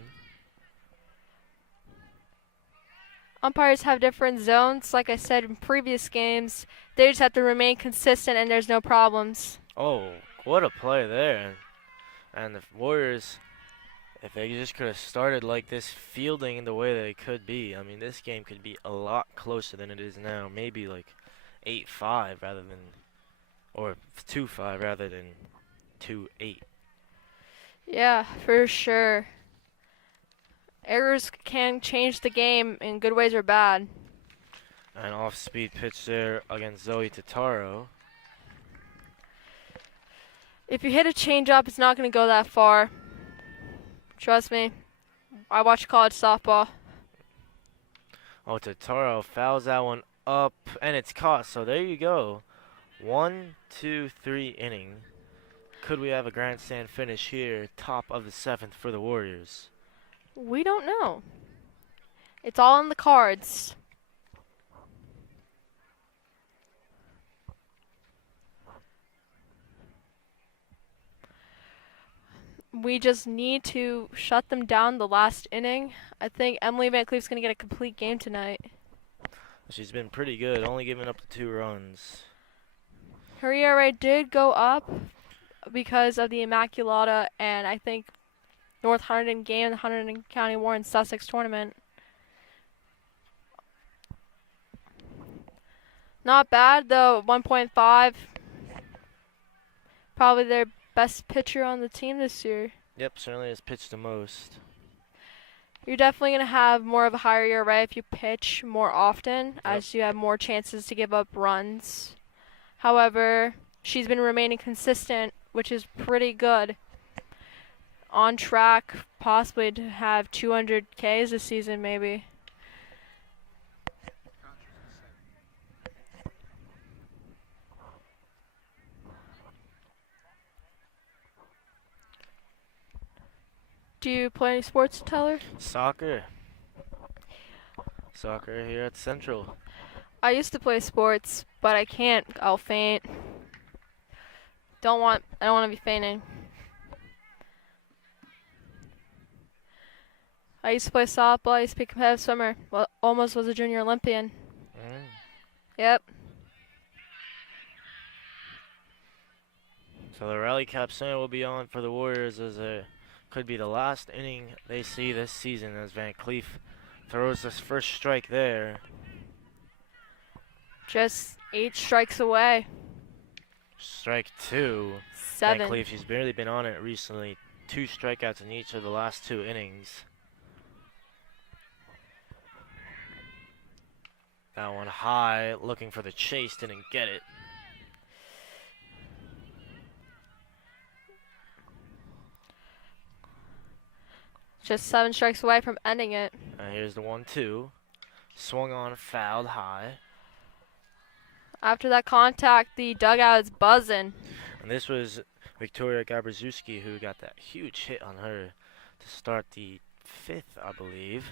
Umpires have different zones. Like I said in previous games, they just have to remain consistent and there's no problems. Oh, what a play there! And the Warriors, if they just could have started like this, fielding in the way they could be, I mean, this game could be a lot closer than it is now. Maybe like 8-5 rather than, or 2-5 rather than 2-8. Yeah, for sure. Errors can change the game in good ways or bad. An off-speed pitch there against Zoe Tataro. If you hit a changeup, it's not going to go that far. Trust me. I watch college softball. Oh, Tataro fouls that one up, and it's caught. So there you go. 1, 2, 3 inning. Could we have a grandstand finish here, top of the 7th for the Warriors? We don't know. It's all in the cards. We just need to shut them down the last inning. I think Emily Van Cleef's going to get a complete game tonight. She's been pretty good, only giving up the 2 runs. Her ERA did go up because of the Immaculata and I think North Hunterdon game, the Hunterdon County Warren Sussex tournament. Not bad though, 1.5. Probably their best pitcher on the team this year. Yep, certainly has pitched the most. You're definitely going to have more of a higher ERA if you pitch more often, as you have more chances to give up runs. However, she's been remaining consistent, which is pretty good. On track, possibly to have 200 Ks this season, maybe. Do you play any sports, Teller? Soccer. Soccer here at Central. I used to play sports, but I can't. I'll faint. I don't want to be fainting. I used to play softball. I used to be a competitive swimmer. Well, almost was a junior Olympian. Yep. So the Rally Cap Center will be on for the Warriors as it could be the last inning they see this season as Van Cleef throws his first strike there. Just 8 strikes away. Strike 2. 7. Van Cleef, he's barely been on it recently. 2 strikeouts in each of the last 2 innings. That one high, looking for the chase, didn't get it. Just 7 strikes away from ending it. And here's the 1-2. Swung on, fouled high. After that contact, the dugout is buzzing. And this was, Victoria Gabraszewski, who got that huge hit on her to start the 5th, I believe.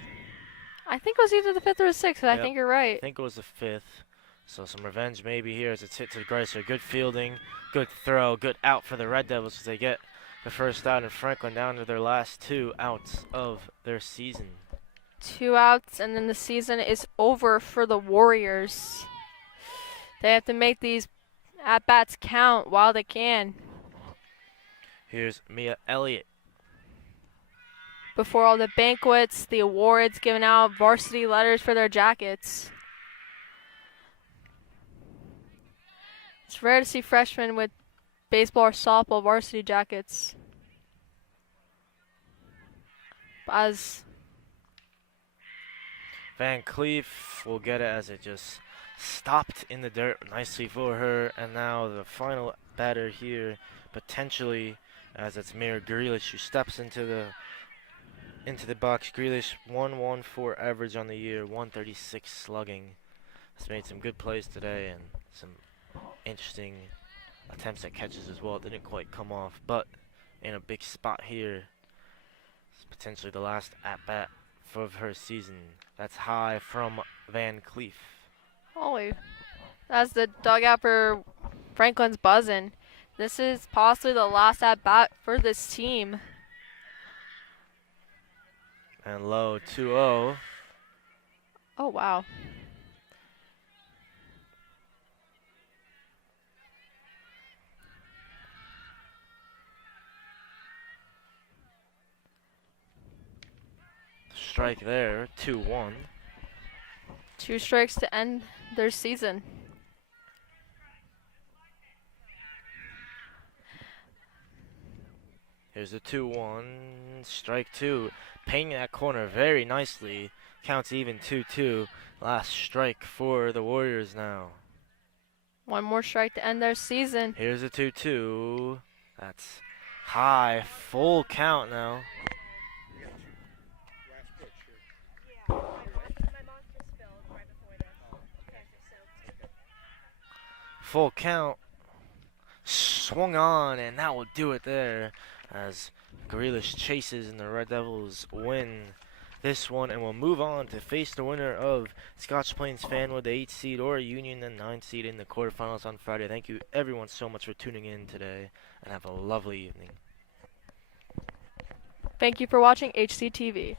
I think it was either the 5th or the 6th, but I Yep. think you're I right. think it was the 5th. So some revenge maybe here as it's hit to Greiser. Good fielding, good throw, good out for the Red Devils as they get the first out, and Franklin down to their last 2 outs of their season. 2 outs, and then the season is over for the Warriors. They have to make these at-bats count while they can Here's Mia Elliott. before all the banquets, the awards, giving out varsity letters for their jackets. It's rare to see freshmen with baseball or softball varsity jackets. As Van Cleef will get it as it just stopped in the dirt nicely for her. And now the final batter here, potentially, as it's Mira Grealish who steps into the box. Grealish 114 average on the year, 136 slugging. Has made some good plays today and some interesting attempts at catches as well. It didn't quite come off, but in a big spot here. It's potentially the last at-bat of her season. That's high from Van Cleef. holy, that's the dugout for Franklin's buzzing. This is possibly the last at-bat for this team. And low 2-0. Oh, wow. Strike there, 2-1. 2 strikes to end their season. Here's the 2-1. Strike 2. Paying that corner very nicely. Counts even 2-2. Last strike for the Warriors now. 1 more strike to end their season. Here's a 2-2. That's high. Full count now. Full count. Swung on, and that will do it there as Grealish chases and the Red Devils win this one, and we'll move on to face the winner of Scotch Plains Fanwood, the 8th seed, or Union, the 9th seed in the quarterfinals on Friday. Thank you everyone so much for tuning in today, and have a lovely evening. Thank you for watching HCTV.